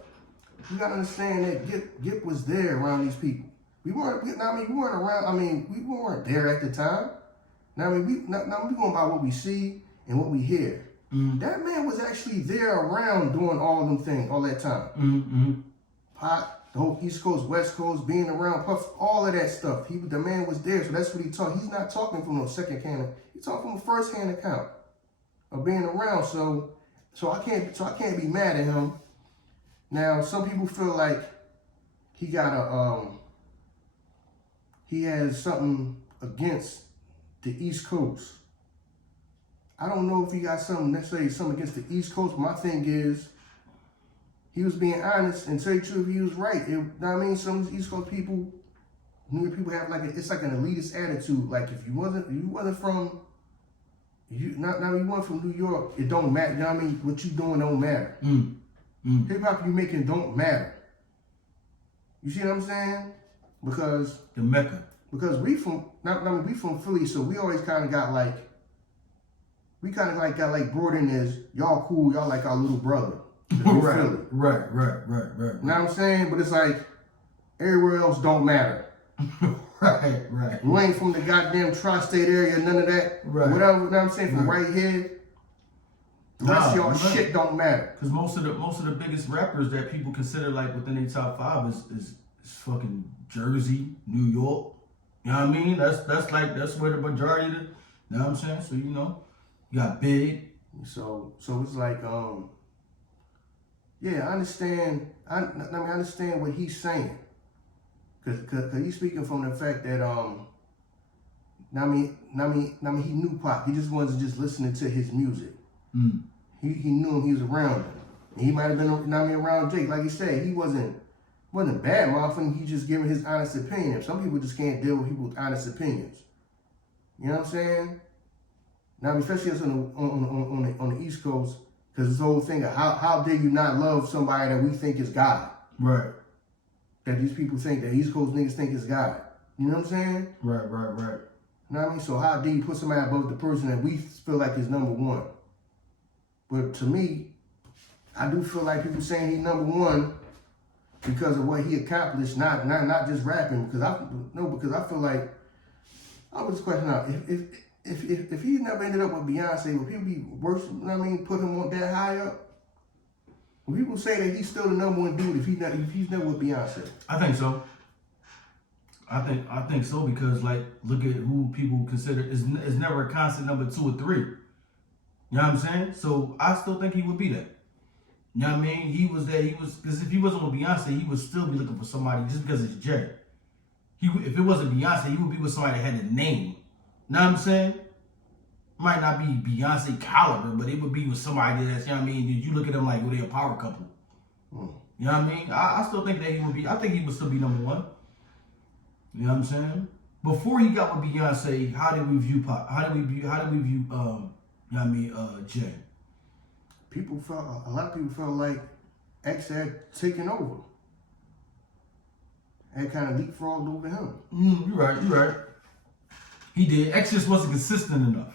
You gotta understand that Gipp was there around these people. We weren't around. We weren't there at the time. Now we going by what we see and what we hear. Mm-hmm. That man was actually there around doing all them things all that time. Mm-hmm. Pac, the whole East Coast, West Coast, being around Puff, all of that stuff. The man was there, so that's what he talked. He's not talking from no second hand. He's talking from a first hand account of being around. So I can't be mad at him. Now some people feel like he has something against the East Coast. I don't know if he got something against the East Coast, but my thing is, he was being honest and tell you the truth, he was right. Some of these East Coast people, New York people have it's like an elitist attitude. Like if you wasn't from New York, it don't matter. You know what I mean? What you doing don't matter. Hip hop you making don't matter. You see what I'm saying? Because the Mecca. Because we from Philly, so we always kind of got brought in as y'all cool, y'all like our little brother. Right. You know what I'm saying? But it's like everywhere else don't matter. Right. You ain't from the goddamn tri-state area, none of that. Right. Whatever, you know what I'm saying? From right here, the rest of y'all shit don't matter. Because most of the biggest rappers that people consider like within their top 5 is fucking Jersey, New York. You know what I mean? That's where the majority of the, you know what I'm saying? So, you know, you got Big. So it's like, yeah, I understand. I understand what he's saying. Cause he's speaking from the fact that, he knew Pac. He just wasn't just listening to his music. He knew him, he was around him. And he might have been, around Jake. Like he said, he wasn't bad mouthing, he just giving his honest opinion. Some people just can't deal with people with honest opinions. You know what I'm saying? Now, especially us on the East Coast, because this whole thing of how dare you not love somebody that we think is God? Right. That these people think, that East Coast niggas think is God. You know what I'm saying? Right. You know what I mean? So how dare you put somebody above the person that we feel like is number one? But to me, I do feel like people saying he's number one because of what he accomplished, not just rapping. Because I feel like I was questioning out if he never ended up with Beyonce, would people be worse? You know what I mean? Put him on that high up. Will people say that he's still the number one dude if he's never with Beyonce? I think so. I think so because like look at who people consider is never a constant number 2 or 3. You know what I'm saying? So I still think he would be that. You know what I mean? He was because if he wasn't with Beyonce, he would still be looking for somebody just because it's Jay. If it wasn't Beyonce, he would be with somebody that had a name. You know what I'm saying? Might not be Beyonce caliber, but it would be with somebody that's, you know what I mean? Did you look at them like, were they a power couple? You know what I mean? I still think that he would be, I think he would still be number 1. You know what I'm saying? Before he got with Beyonce, how did we view Pop? How did we view, you know what I mean, Jay? A lot of people felt like X had taken over. And kind of leapfrogged over him. You're right. He did. X just wasn't consistent enough.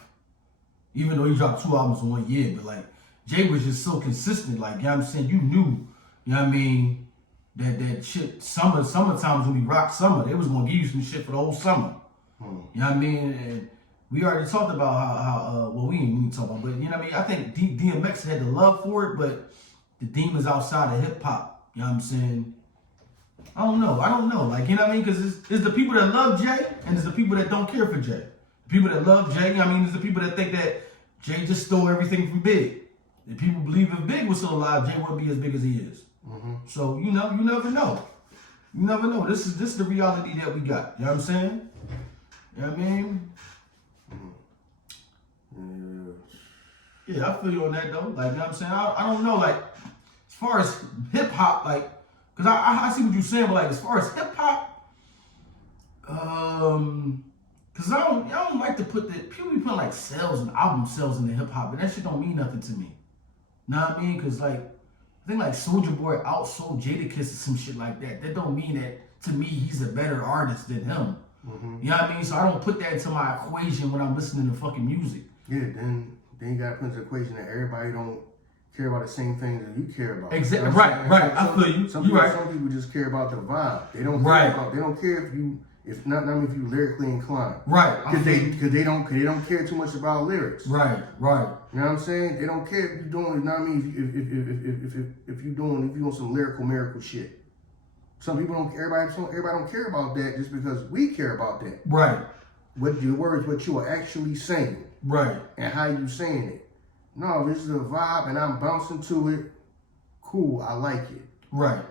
Even though he dropped 2 albums in 1 year, but like Jay was just so consistent. Like, you know what I'm saying? You knew, you know what I mean, that shit, summertimes when we rocked summer, they was gonna give you some shit for the whole summer. You know what I mean? And we already talked about how well, we ain't even talk about, but you know what I mean? I think DMX had the love for it, but the demons outside of hip hop, you know what I'm saying? I don't know. Like, you know what I mean? Because it's the people that love Jay and it's the people that don't care for Jay. People that love Jay, I mean, there's the people that think that Jay just stole everything from Big. And people believe if Big was still alive, Jay wouldn't be as big as he is. So, you know, you never know. You never know. This is the reality that we got. You know what I'm saying? You know what I mean? Yeah, I feel you on that though. Like, you know what I'm saying? I don't know, like, as far as hip hop, like, because I see what you're saying, but like, as far as hip hop, because I don't like to put the, people be putting like sales and album sales in the hip hop, but that shit don't mean nothing to me. Know what I mean? Because like, I think like Soulja Boy outsold Jadakiss or some shit like that. That don't mean that, to me, he's a better artist than him. You know what I mean? So I don't put that into my equation when I'm listening to fucking music. Yeah, then you gotta put into the equation that everybody don't care about the same things that you care about. Exactly. You know Right. I feel you. Some You people just care about the vibe. They don't care about, they don't care if you lyrically inclined. Right. Because they don't care too much about lyrics. Right. You know what I'm saying? They don't care if you're doing, you know what I mean? If you're doing some lyrical miracle shit. Some people don't. Everybody don't care about that just because we care about that. Right. What your words, what you are actually saying. Right. And how you saying it. No, this is a vibe and I'm bouncing to it. Cool, I like it. Right.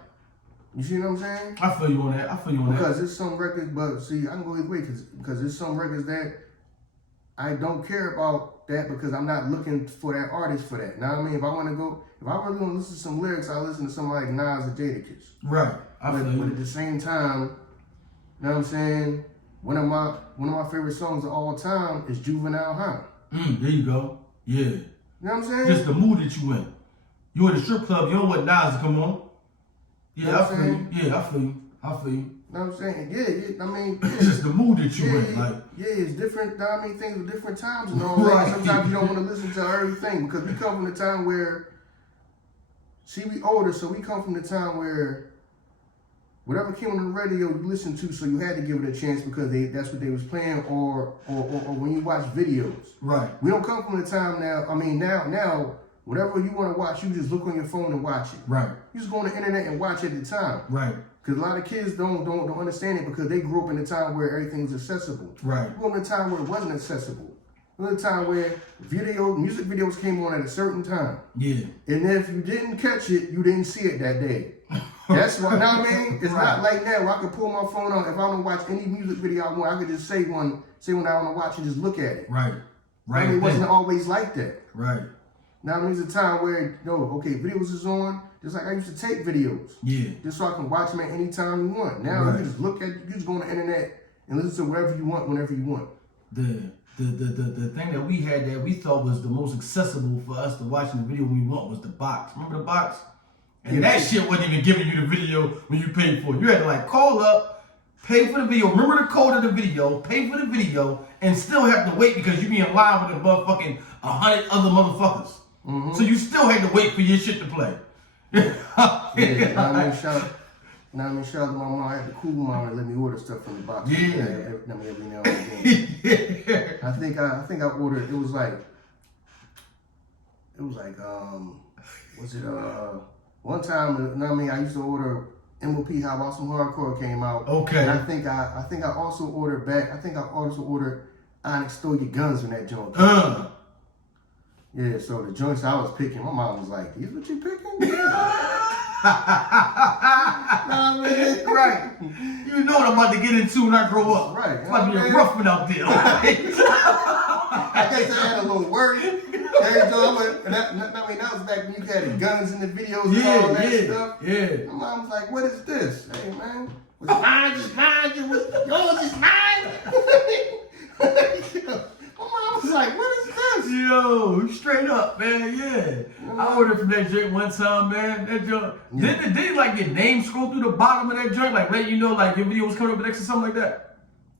You see what I'm saying? I feel you on that. Because there's some records, but see, I can go either way because there's some records that I don't care about that because I'm not looking for that artist for that. Know what I mean? If I really want to listen to some lyrics, I listen to somebody like Nas or Jadakiss. Right. But at the same time, you know what I'm saying? One of my favorite songs of all time is Juvenile High. There you go. Yeah. You know what I'm saying? Just the mood that you in. You in a strip club, you don't want Nas to come on. Yeah, You know I feel you. Yeah, I feel you. You know what I'm saying? Yeah, I mean... It's just the mood that you in. Like, it's different, I mean, things with different times and all Right. that. Sometimes you don't want to listen to everything because we come from the time where... See, we older, so we come from the time where... Whatever came on the radio, you listened to, so you had to give it a chance because that's what they was playing, or when you watch videos. right. We don't come from the time now. I mean, now, whatever you want to watch, you just look on your phone and watch it. Right. You just go on the internet and watch it at the time. Right. Because a lot of kids don't understand it because they grew up in a time where everything was accessible. Right. We grew up in a time where it wasn't accessible. We grew up in a time where music videos came on at a certain time. Yeah. And if you didn't catch it, you didn't see it that day. That's what, know what I mean? It's not like now where I can pull my phone out. If I don't watch any music video I want, I could just say one I want to watch and just look at it. Right. Right. I mean, it wasn't always like that. Right. Now there's a time where, videos is on, just like I used to take videos. Yeah. Just so I can watch them at any time you want. Now you just you just go on the internet and listen to whatever you want, whenever you want. The thing that we had that we thought was the most accessible for us to watch in the video we want was the box. Remember the box? And that shit wasn't even giving you the video when you paid for it. You had to like call up, pay for the video, remember the code of the video, pay for the video, and still have to wait because you be in line with a motherfucking 100 other motherfuckers. So you still had to wait for your shit to play. Shout out to my mom. I had the cool mom and let me order stuff from the box. Every now and again. I think I ordered. It was like one time. You know what I mean? I used to order MOP How About Some Hardcore came out. Okay. And I think I also ordered back. I think I also ordered Onyx Throw Your Guns when that joint came out. Yeah, so the joints I was picking, my mom was like, "These what you picking?" Right. You know what I'm about to get into when I grow up. Right. It's like being a rough one out there. I guess I had a little worry. That was back when you had the guns in the videos and all that stuff. Yeah. My mom was like, "What is this? Hey, man. Was it mine? Just mine? Yours is mine?" My mom was like, "What is this?" Yo, straight up, man, yeah. I ordered from that joint one time, man. That joint. Did like your name scroll through the bottom of that joint, like let you know like your video was coming up next or something like that?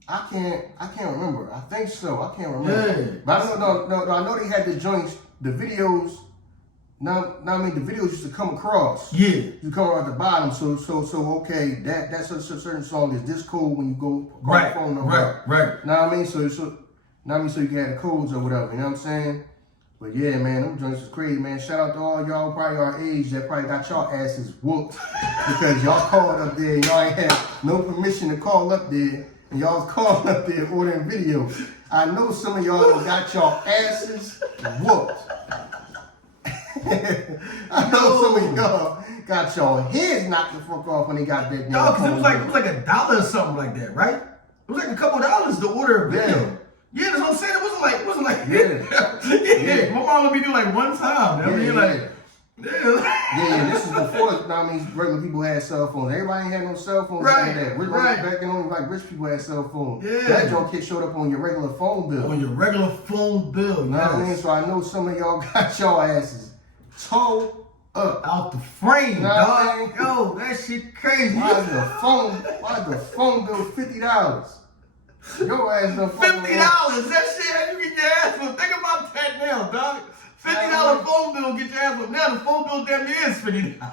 I can't remember. I think so. I can't remember. Yeah. But I know they had the joints, the videos. Now I mean the videos used to come across. Yeah. You come around the bottom, so okay, that's a certain song is this code when you go call the phone number. Right. Know what I mean? So you can have the codes or whatever, you know what I'm saying? But yeah, man, them joints is crazy, man. Shout out to all y'all probably our age that probably got y'all asses whooped because y'all called up there and y'all ain't had no permission to call up there. and y'all was calling up there ordering videos. I know some of y'all got y'all asses whooped. I know some of y'all got y'all heads knocked the fuck off when they got that. No, because it was like $1 or something like that, right? It was like a couple dollars to order a video. Yeah, that's what I'm saying. It wasn't like yeah. My mom would be doing like one time. I mean, like. Yeah, this is before regular people had cell phones. Everybody ain't had no cell phones like that. Back then, only like rich people had cell phones. Yeah. That joint kid showed up on your regular phone bill. On your regular phone bill, you know what I mean? So I know some of y'all got y'all asses towed up. Out the frame, dog. Yo, that shit crazy. Why the phone bill $50? Your ass done $50. That shit, you get your ass whooped. Think about that now, dog. $50 phone bill get your ass whooped. Now the phone bill damn near is $50. You know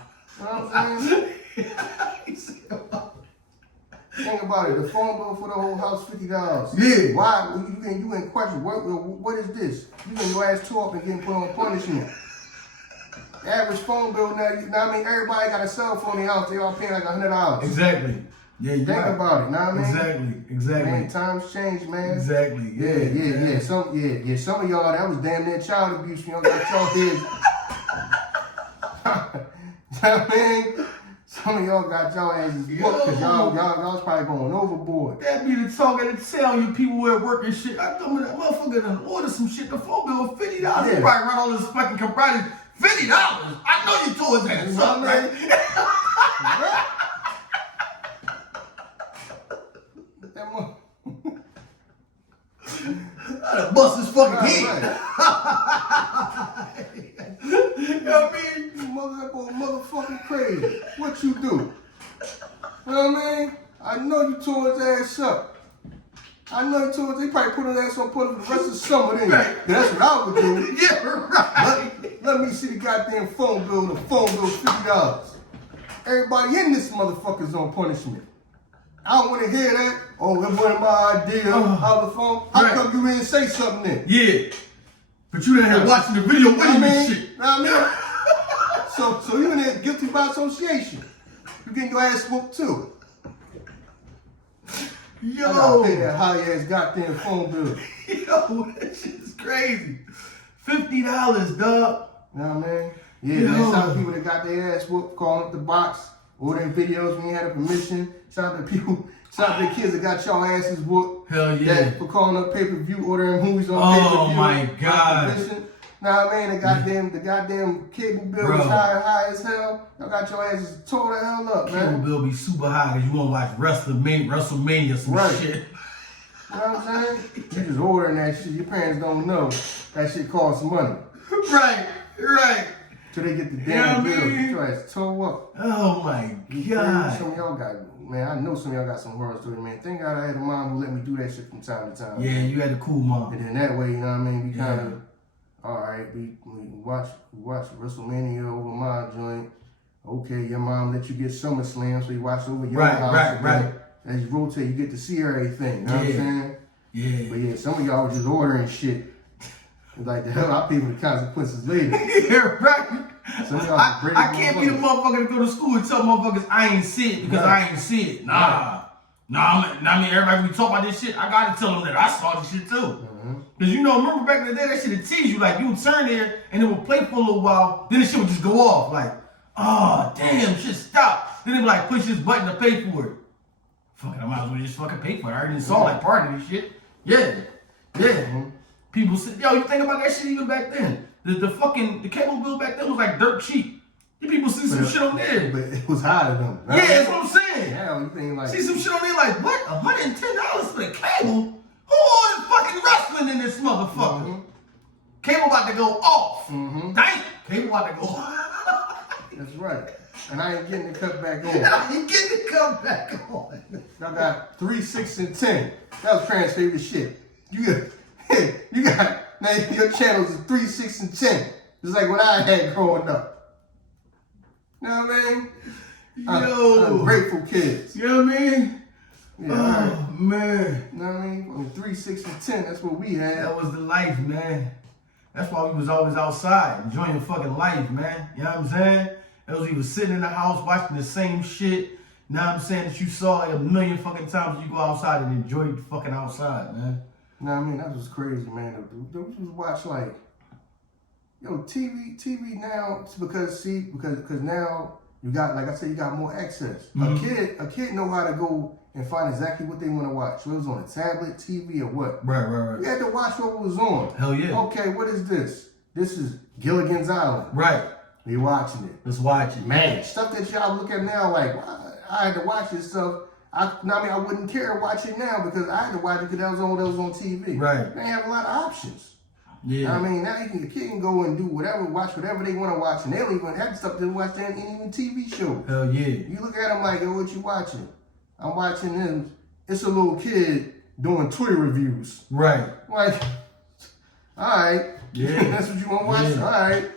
what I'm saying? Think about it. The phone bill for the whole house $50. Yeah. Why? You in question? What is this? You getting your ass tore up and getting put on punishment. The average phone bill now. You know what I mean? Everybody got a cell phone in the house. They all paying like $100. Exactly. Yeah, you think about it. Know what I mean? Exactly. Man, times change, man. Exactly. Yeah. Some of y'all that was damn near child abuse. Y'all got y'all heads. You know what I mean? Some of y'all got y'all asses whooped because y'all was probably going overboard. That be the talk and the tell you people at work and shit. I told me that motherfucker done order some shit. The phone bill was $50. Yeah. He probably run all this fucking comprises. $50. I know you told that. You know what I mean? I done bust his fucking head. You know what I mean? That boy motherfucking crazy. What you do? You know what I mean? I know you tore his ass up. I know you tore his. He probably put his ass on put him the rest of the summer then. Right. That's what I would do. Yeah, right. Let me see the goddamn phone bill. The phone bill $50. Everybody in this motherfucker's on punishment. I don't want to hear that. Oh, it wasn't my idea. How the phone? How come you didn't say something then? Yeah. But you didn't have watching the video with me and shit. Know what I mean? So you in there guilty by association. You getting your ass whooped too. Yo. I gotta pay that high ass goddamn phone bill. Yo, that shit is crazy. $50, dog. You know what I mean? Yeah, man. Shout out to people that got their ass whooped, calling up the box, ordering videos when you had a permission. Shout out to people, shout out to the kids that got y'all asses whooped. Hell yeah. For calling up pay-per-view, ordering movies on pay-per-view. Oh my God. Nah, man, the goddamn cable bill was high as hell. Y'all got your asses tore the hell up, man. Cable bill be super high because you want to watch WrestleMania some shit. You know what I'm saying? You just ordering that shit. Your parents don't know that shit costs money. Right. Till they get the damn bill. Get your ass tore up. Oh my God. Some of y'all got, man, I know some of y'all got some horror stories, man. Thank God I had a mom who let me do that shit from time to time. Yeah, you had a cool mom. And then that way, you know what I mean, we kind of, all right, we watch WrestleMania over my joint. Okay, your mom let you get SummerSlam, so you watch over your house. Right. As you rotate, you get to see everything. You know what I'm saying? Yeah. But yeah, some of y'all was just ordering shit. Like the hell, I'll pay for the consequences later. Yeah, right. I can't be the motherfucker to go to school and tell motherfuckers I ain't see it because I ain't see it. Nah, I mean, everybody when we talk about this shit, I gotta tell them that I saw this shit too. Because you know, remember back in the day, that shit would tease you. Like, you would turn there and it would play for a little while, then the shit would just go off. Like, oh, damn, shit stopped. Then it would like push this button to pay for it. Fuck it, I might as well just fucking pay for it. I already saw like part of this shit. Yeah. People said, yo, you think about that shit even back then? The cable bill back then was like dirt cheap. You people see some shit on there. But it was high to them. Right? Yeah, that's what I'm saying. Yeah, you think like... See some shit on there like, what? $110 for the cable? Who ordered fucking wrestling in this motherfucker? Cable about to go off. Dang, cable about to go off. That's right. And I ain't getting the cut back on. I got 3, 6, and 10. That was Cran's favorite shit. You got, now your channels is 3, 6, and 10. Just like what I had growing up. You know what I mean? Yo. Ungrateful kids. You know what I mean? Yeah, man. You know what I mean? 3, 6, and 10, that's what we had. That was the life, man. That's why we was always outside, enjoying fucking life, man. You know what I'm saying? That was we was sitting in the house watching the same shit. Now I'm saying that you saw like a million fucking times you go outside and enjoy the fucking outside, man. Nah, I mean, that was crazy, man. We just watch like, yo, TV now, because now you got, like I said, you got more access. Mm-hmm. A kid know how to go and find exactly what they want to watch. Whether it was on a tablet, TV, or what. Right. You had to watch what was on. Hell yeah. Okay, what is this? This is Gilligan's Island. Right. You watching it. Let's watch it. Man, stuff that y'all look at now, like, I had to watch this stuff. I wouldn't care to watch it now because I had to watch it because that was on TV. Right. They have a lot of options. Yeah. I mean, now the kid can go and do whatever, watch whatever they want to watch, and they don't even have stuff to watch that ain't even TV show. Hell yeah. You look at them like, yo, what you watching? I'm watching them. It's a little kid doing Twitter reviews. Right. Like, all right. Yeah. That's what you want to watch? Yeah. All right.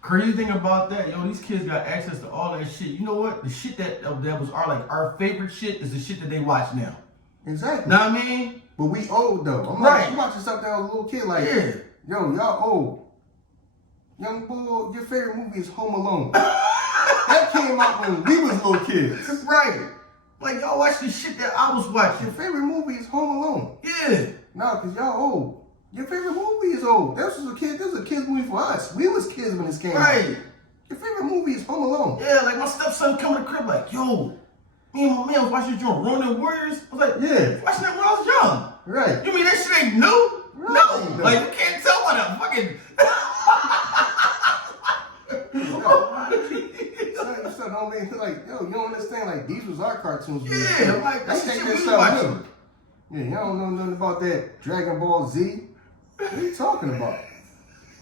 Crazy thing about that, yo, these kids got access to all that shit. You know what? The shit that was our favorite shit is the shit that they watch now. Exactly. Know what I mean? But we old though. I'm Right. like, you watching stuff that I was a little kid, like, Yeah. yo, y'all old. Young boy, your favorite movie is Home Alone. That came out when we was little kids. Right. Like, y'all watch the shit that I was watching. Your favorite movie is Home Alone. Yeah. No, because y'all old. Your favorite movie is old. This was a kid's movie for us. We was kids when this came out. Right. Your favorite movie is Home Alone. Yeah, like my stepson come to the crib like, yo, me and my man was watching Joint Ronin Warriors. I was like, Yeah. watching that when I was young. Right. You mean that shit ain't new? Right. No. Like, you can't tell what a fucking... So don't make like, yo, you don't understand, like, these was our cartoons. Yeah, like, that's shit this we stuff watching. new. Yeah, y'all don't know nothing about that Dragon Ball Z. What are you talking about?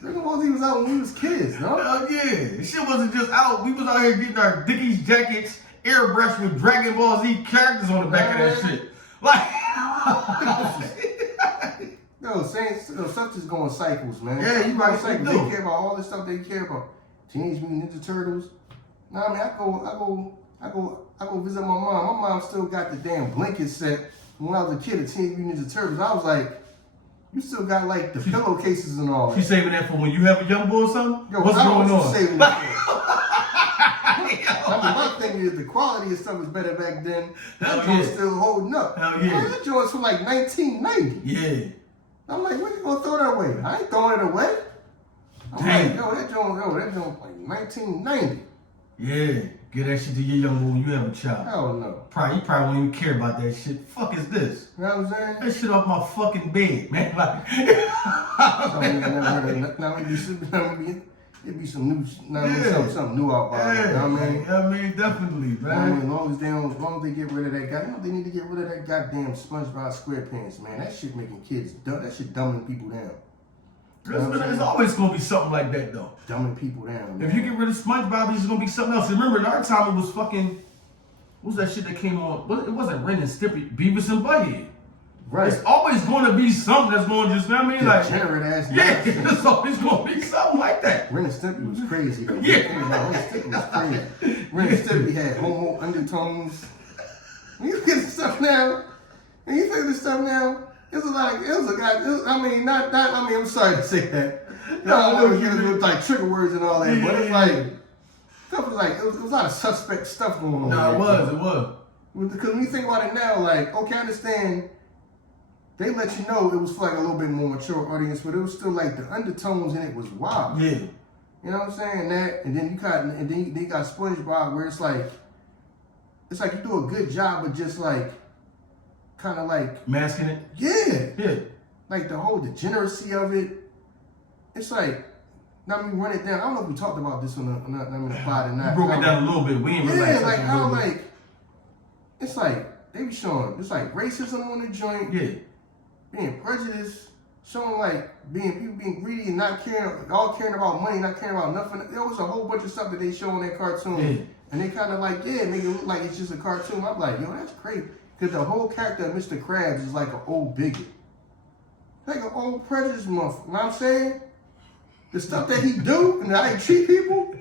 Dragon Ball Z was out when we was kids, no? Hell yeah. Shit wasn't just out. We was out here getting our Dickies jackets airbrushed with Dragon Ball Z characters on the back of that shit. Like... Yo, stuff just going cycles, man. Yeah, you right. Cycles. They care about all this stuff they care about. Teenage Mutant Ninja Turtles. Nah, I mean, I go visit my mom. My mom still got the damn blanket set. When I was a kid, the Teenage Mutant Ninja Turtles, I was like, you still got like the pillowcases and all that. You saving that for when you have a young boy or something? Yo, what's going on? Saving that for? I mean, my thing is the quality of stuff was better back then. That joint's still holding up. Hell yeah. Man, that joint's from like 1990. Yeah. I'm like, when you gonna throw that away? I ain't throwing it away. I'm like, yo, that joint like 1990. Yeah. Give that shit to your young boy when you have a child. Hell no. You probably won't even care about that shit. Fuck is this? You know what I'm saying? That shit off my fucking bed, man. Like, It'd be some new, something new out about it. You know what I mean? I mean, definitely, man. I mean, as long as they get rid of that guy, you know, they need to get rid of that goddamn SpongeBob SquarePants, man. That shit making kids dumb. That shit dumbing people down. There's always gonna be something like that though. Dumbing people down. Man. If you get rid of SpongeBob, it's gonna be something else. Remember, in our time it was fucking. What was that shit that came on? It wasn't Ren and Stimpy, Beavis and Butthead. Right. It's always going to be something that's going to just, you know what I mean? Like, degenerate ass. Yeah, it's always going to be something like that. Ren and Stimpy was crazy. Though. Yeah. Ren and Stimpy was crazy. Ren and Stimpy had homo undertones. When you get stuff now, it's a lot of, I'm sorry to say that. No, it was like trigger words and all that, but it's like, stuff was like, it was a lot of suspect stuff going on. No, it was. Because when you think about it now, like, okay, I understand, they let you know it was for like a little bit more mature audience, but it was still like the undertones in it was wild. Yeah. You know what I'm saying? That, and then you got SpongeBob where it's like you do a good job of just like, kind of like masking it. Yeah. Like the whole degeneracy of it. It's like, now we run it down. I don't know if we talked about this on the pod or not. You broke it down a little bit. We ain't really like how like, it's like they be showing it's like racism on the joint. Yeah. Being prejudiced, showing like people being greedy and not caring, all caring about money, not caring about nothing. There was a whole bunch of stuff that they show in that cartoon. Yeah. And they kind of like, make it look like it's just a cartoon. I'm like, yo, that's crazy. Because the whole character of Mr. Krabs is like an old bigot. Like an old prejudice month. You know what I'm saying? The stuff that he do and how he treat people,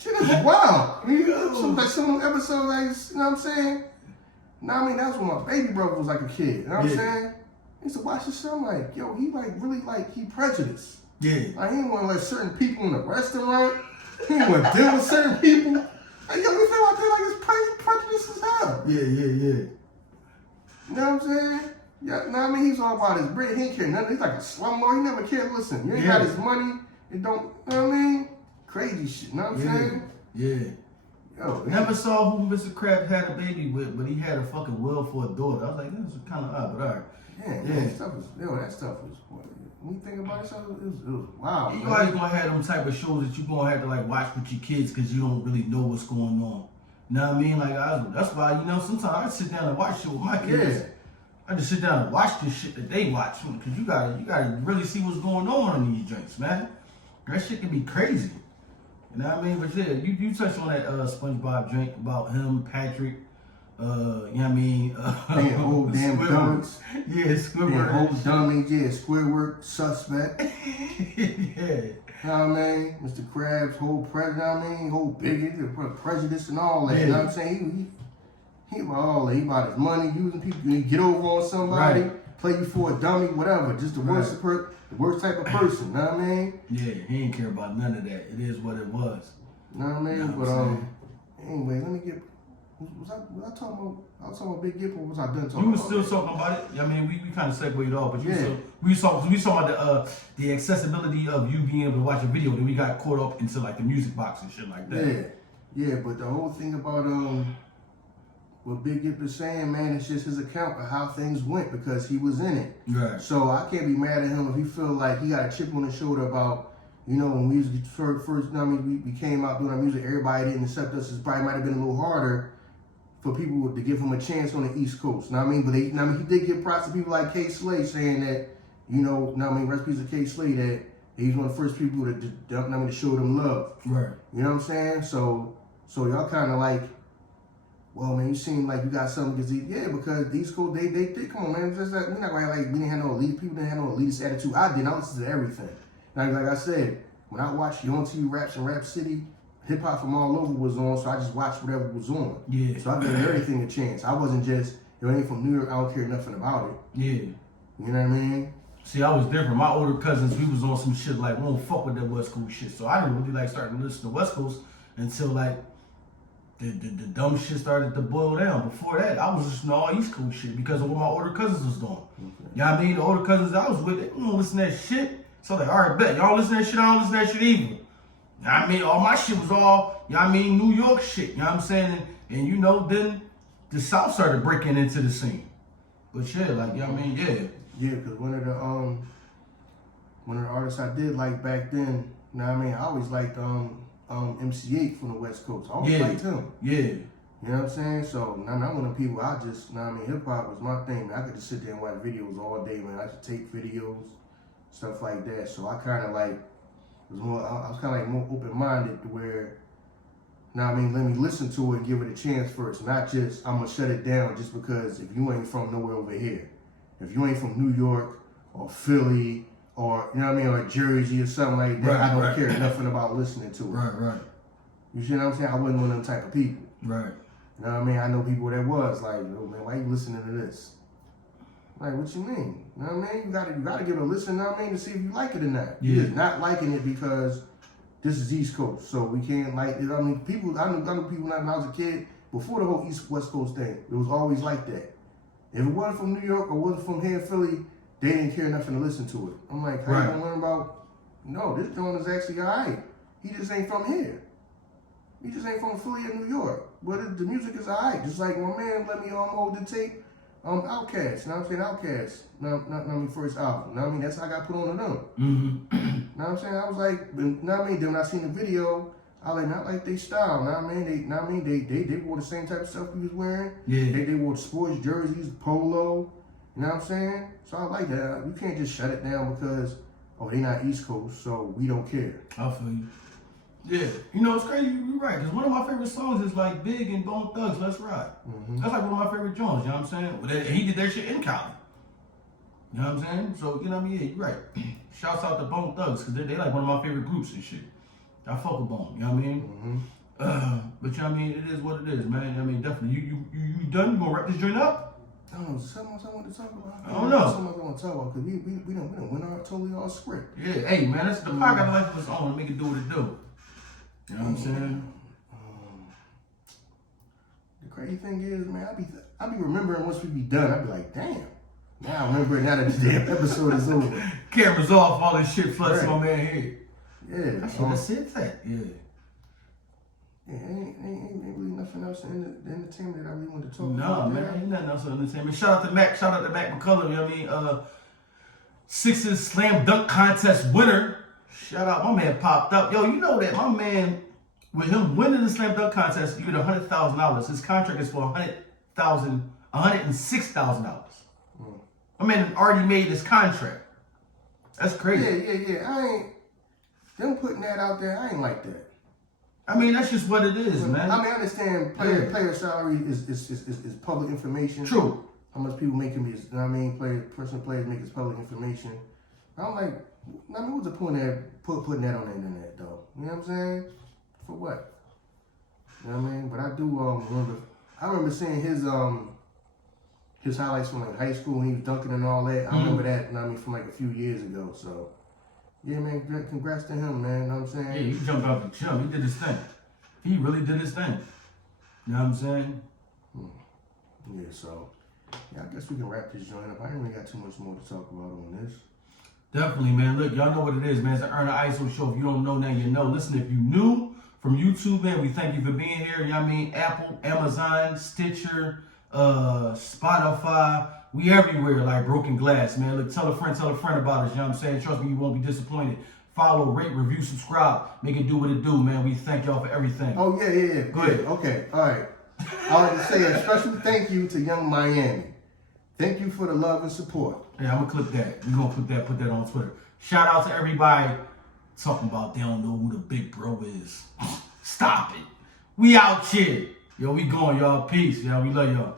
shit is wild. I mean, some episodes, like, you know what I'm saying? Now, I mean, that's when my baby brother was like a kid. You know what I'm saying? I used to watch this show, I'm like, yo, he like really like, he prejudiced. Yeah. Like, he didn't want to let certain people in the restaurant. He didn't want to deal with certain people. Like, yo, you feel like that? Like, it's whatever. Yeah. You know what I'm saying? Yeah, know what I mean? He's all about his bread. He ain't care nothing. He's like a slumlord. He never cared. Listen, you ain't got his money. It don't, you know what I mean? Crazy shit. You know what I'm saying? Yeah. Yo, Never saw who Mr. Krabs had a baby with, but he had a fucking will for a daughter. I was like, this is kind of odd, but all right. Yeah. That stuff was, when you think about it, it was wow. You always gonna have them type of shows that you gonna have to like watch with your kids because you don't really know what's going on. You know what I mean? Like that's why, you know, sometimes I sit down and watch shit with my kids. Yeah. I just sit down and watch this shit that they watch because you gotta really see what's going on in these drinks, man. That shit can be crazy. You know what I mean? But yeah, you touched on that SpongeBob drink about him, Patrick, you know what I mean? Being whole damn dummies. Yeah, Squidward. Being whole dummies, yeah, Squidward, suspect. Yeah. You know what I mean? Mr. Krabs, whole president, you know what I mean? Whole bigot, prejudice and all that. Yeah. You know what I'm saying? He about all that. He about his money, using people. You get over on somebody, play you for a dummy, whatever. Just the worst type of person. You know what I mean? Yeah, he ain't care about none of that. It is what it was. You know what I mean? You know what Anyway, let me get. Was I talking about? I was talking about Big Gip, or was I done talking? You was about still that? talking about it. I mean, we kind of segued off, but Yeah. we saw about the accessibility of you being able to watch a video. Then we got caught up into like the music box and shit like that. Yeah. But the whole thing about what Big Gip is saying, man, it's just his account of how things went because he was in it. Right. So I can't be mad at him if he feel like he got a chip on his shoulder about, you know, when we was first, you know, I mean, we came out doing our music, everybody didn't accept us. It probably might have been a little harder for people to give him a chance on the East Coast. Know what I mean? But he did give props to people like K Slay saying that, you know what I mean, recipes of K Slay, that he's one of the first people to show them love. Right. You know what I'm saying? So y'all kind of like, well, man, you seem like you got something against these. Yeah, because the East Coast, they come on, man. It's just like, we're not going to like, we didn't have no elite, people didn't have no elitist attitude. I did. I listened to everything. Like I said, when I watched Yo on TV Raps and Rap City, hip hop from all over was on, so I just watched whatever was on. Yeah. So I gave everything a chance. I wasn't just, you ain't from New York, I don't care nothing about it. Yeah. You know what I mean? See, I was different. My older cousins, we was on some shit like, we don't fuck with that West Coast shit. So I didn't really like starting to listen to West Coast until like the dumb shit started to boil down. Before that, I was listening to all East Coast shit because of what my older cousins was doing. You know what I mean? The older cousins I was with, they don't listen to that shit. So like, all right, bet. Y'all listen to that shit, I don't listen to that shit either. You know what I mean? All my shit was all, you know what I mean, New York shit. You know what I'm saying? And you know, then the South started breaking into the scene. But shit, like, you know what I mean? Yeah. Yeah, because one of the artists I did like back then, you know what I mean? I always liked MC8 from the West Coast. I always liked him. Yeah. You know what I'm saying? So, I'm not one of the people, I just, you know what I mean? Hip hop was my thing, man. I could just sit there and watch videos all day, man. I could take videos, stuff like that. So I kind of like, I was kind of like more open-minded to where, you know what I mean, let me listen to it and give it a chance first. Not just, I'm going to shut it down just because if you ain't from nowhere over here. If you ain't from New York or Philly or, you know what I mean, or Jersey or something like that, I don't care nothing about listening to it. Right. You see what I'm saying? I wasn't one of them type of people. Right. You know what I mean? I know people that was like, yo, man, why you listening to this? Like, what you mean? You know what I mean? You gotta give it a listen, you know what I mean, to see if you like it or not. Yeah. You're just not liking it because this is East Coast, so we can't like it. I mean, I knew people when I was a kid, before the whole East-West Coast thing, it was always like that. If it wasn't from New York or wasn't from here in Philly, they didn't care nothing to listen to it. I'm like, how you gonna learn about, no, this joint is actually all right. He just ain't from here. He just ain't from Philly or New York. But the music is all right. Just like my man let me hold the tape, Outkast, you know what I'm saying? Outkast, not my first album. You know what I mean? That's how I got put on to them. Mm-hmm. You know what I'm saying? I was like, you know what I mean? Then when I seen the video, I like, not like they style, you know what I mean? They wore the same type of stuff we was wearing. Yeah. They wore sports jerseys, polo, you know what I'm saying? So I like that. You can't just shut it down because, oh, they not East Coast, so we don't care. I feel you. Yeah. You know, it's crazy, you're right, because one of my favorite songs is like Big and Bone Thugs, Let's Ride. Mm-hmm. That's like one of my favorite joints, you know what I'm saying? Well, he did that shit in Cali. You know what I'm saying? So, you know what I mean? Yeah, you're right. Shouts out to Bone Thugs, because they like one of my favorite groups and shit. I fuck with Bone, you know what I mean? Mm-hmm. But you know what I mean? It is what it is, man. I mean, definitely. You done? You gonna wrap this joint up? I don't know, something else I want to talk about. I don't know. Something else I want to talk about, because we don't win totally our script. Yeah, hey, man, that's the podcast life of its own to make it do what it do. You know what I'm saying? The crazy thing is, man, I be remembering once we be done. I be like, damn. Now I remember it now that this damn episode is over. Cameras off, all this shit floods Right. my man head. Yeah. I should have said that. Yeah. Yeah, ain't really nothing else in the entertainment that I really want to talk No, about. man, ain't nothing else in entertainment. Shout out to Mac McCullough, you know what I mean? Sixers slam dunk contest winner. Shout out, my man popped up. Yo, you know that my man, with him winning the slam dunk contest, you get $100,000. His contract is for $106,000. My man already made his contract. That's crazy. Yeah. I ain't them putting that out there. I ain't like that. I mean, that's just what it is, man. I mean, I understand player salary is public information. True. How much people making is, you know what I mean? Personal players make is public information. I'm like, I mean, what's the point of putting that on the internet, though? You know what I'm saying? For what? You know what I mean? But I do remember seeing his highlights from like high school when he was dunking and all that. I remember that, you know what I mean, from like a few years ago. So, yeah, man, congrats to him, man. You know what I'm saying? Yeah, he jumped out the jump. He did his thing. He really did his thing. You know what I'm saying? Yeah, so, yeah, I guess we can wrap this joint up. I ain't really got too much more to talk about on this. Definitely, man. Look, y'all know what it is, man. It's the Earn the ISO show. If you don't know now, you know. Listen, if you new from YouTube, man, we thank you for being here. You know what I mean? Apple, Amazon, Stitcher, Spotify. We everywhere like broken glass, man. Look, tell a friend about us. You know what I'm saying? Trust me, you won't be disappointed. Follow, rate, review, subscribe. Make it do what it do, man. We thank y'all for everything. Oh, yeah. Go ahead. Okay, all right. I want to say a special thank you to Young Miami. Thank you for the love and support. Yeah, I'm gonna clip that. We're gonna put that on Twitter. Shout out to everybody talking about they don't know who the big bro is. Stop it. We out here. Yo, we going, y'all. Peace. Yo, we love y'all.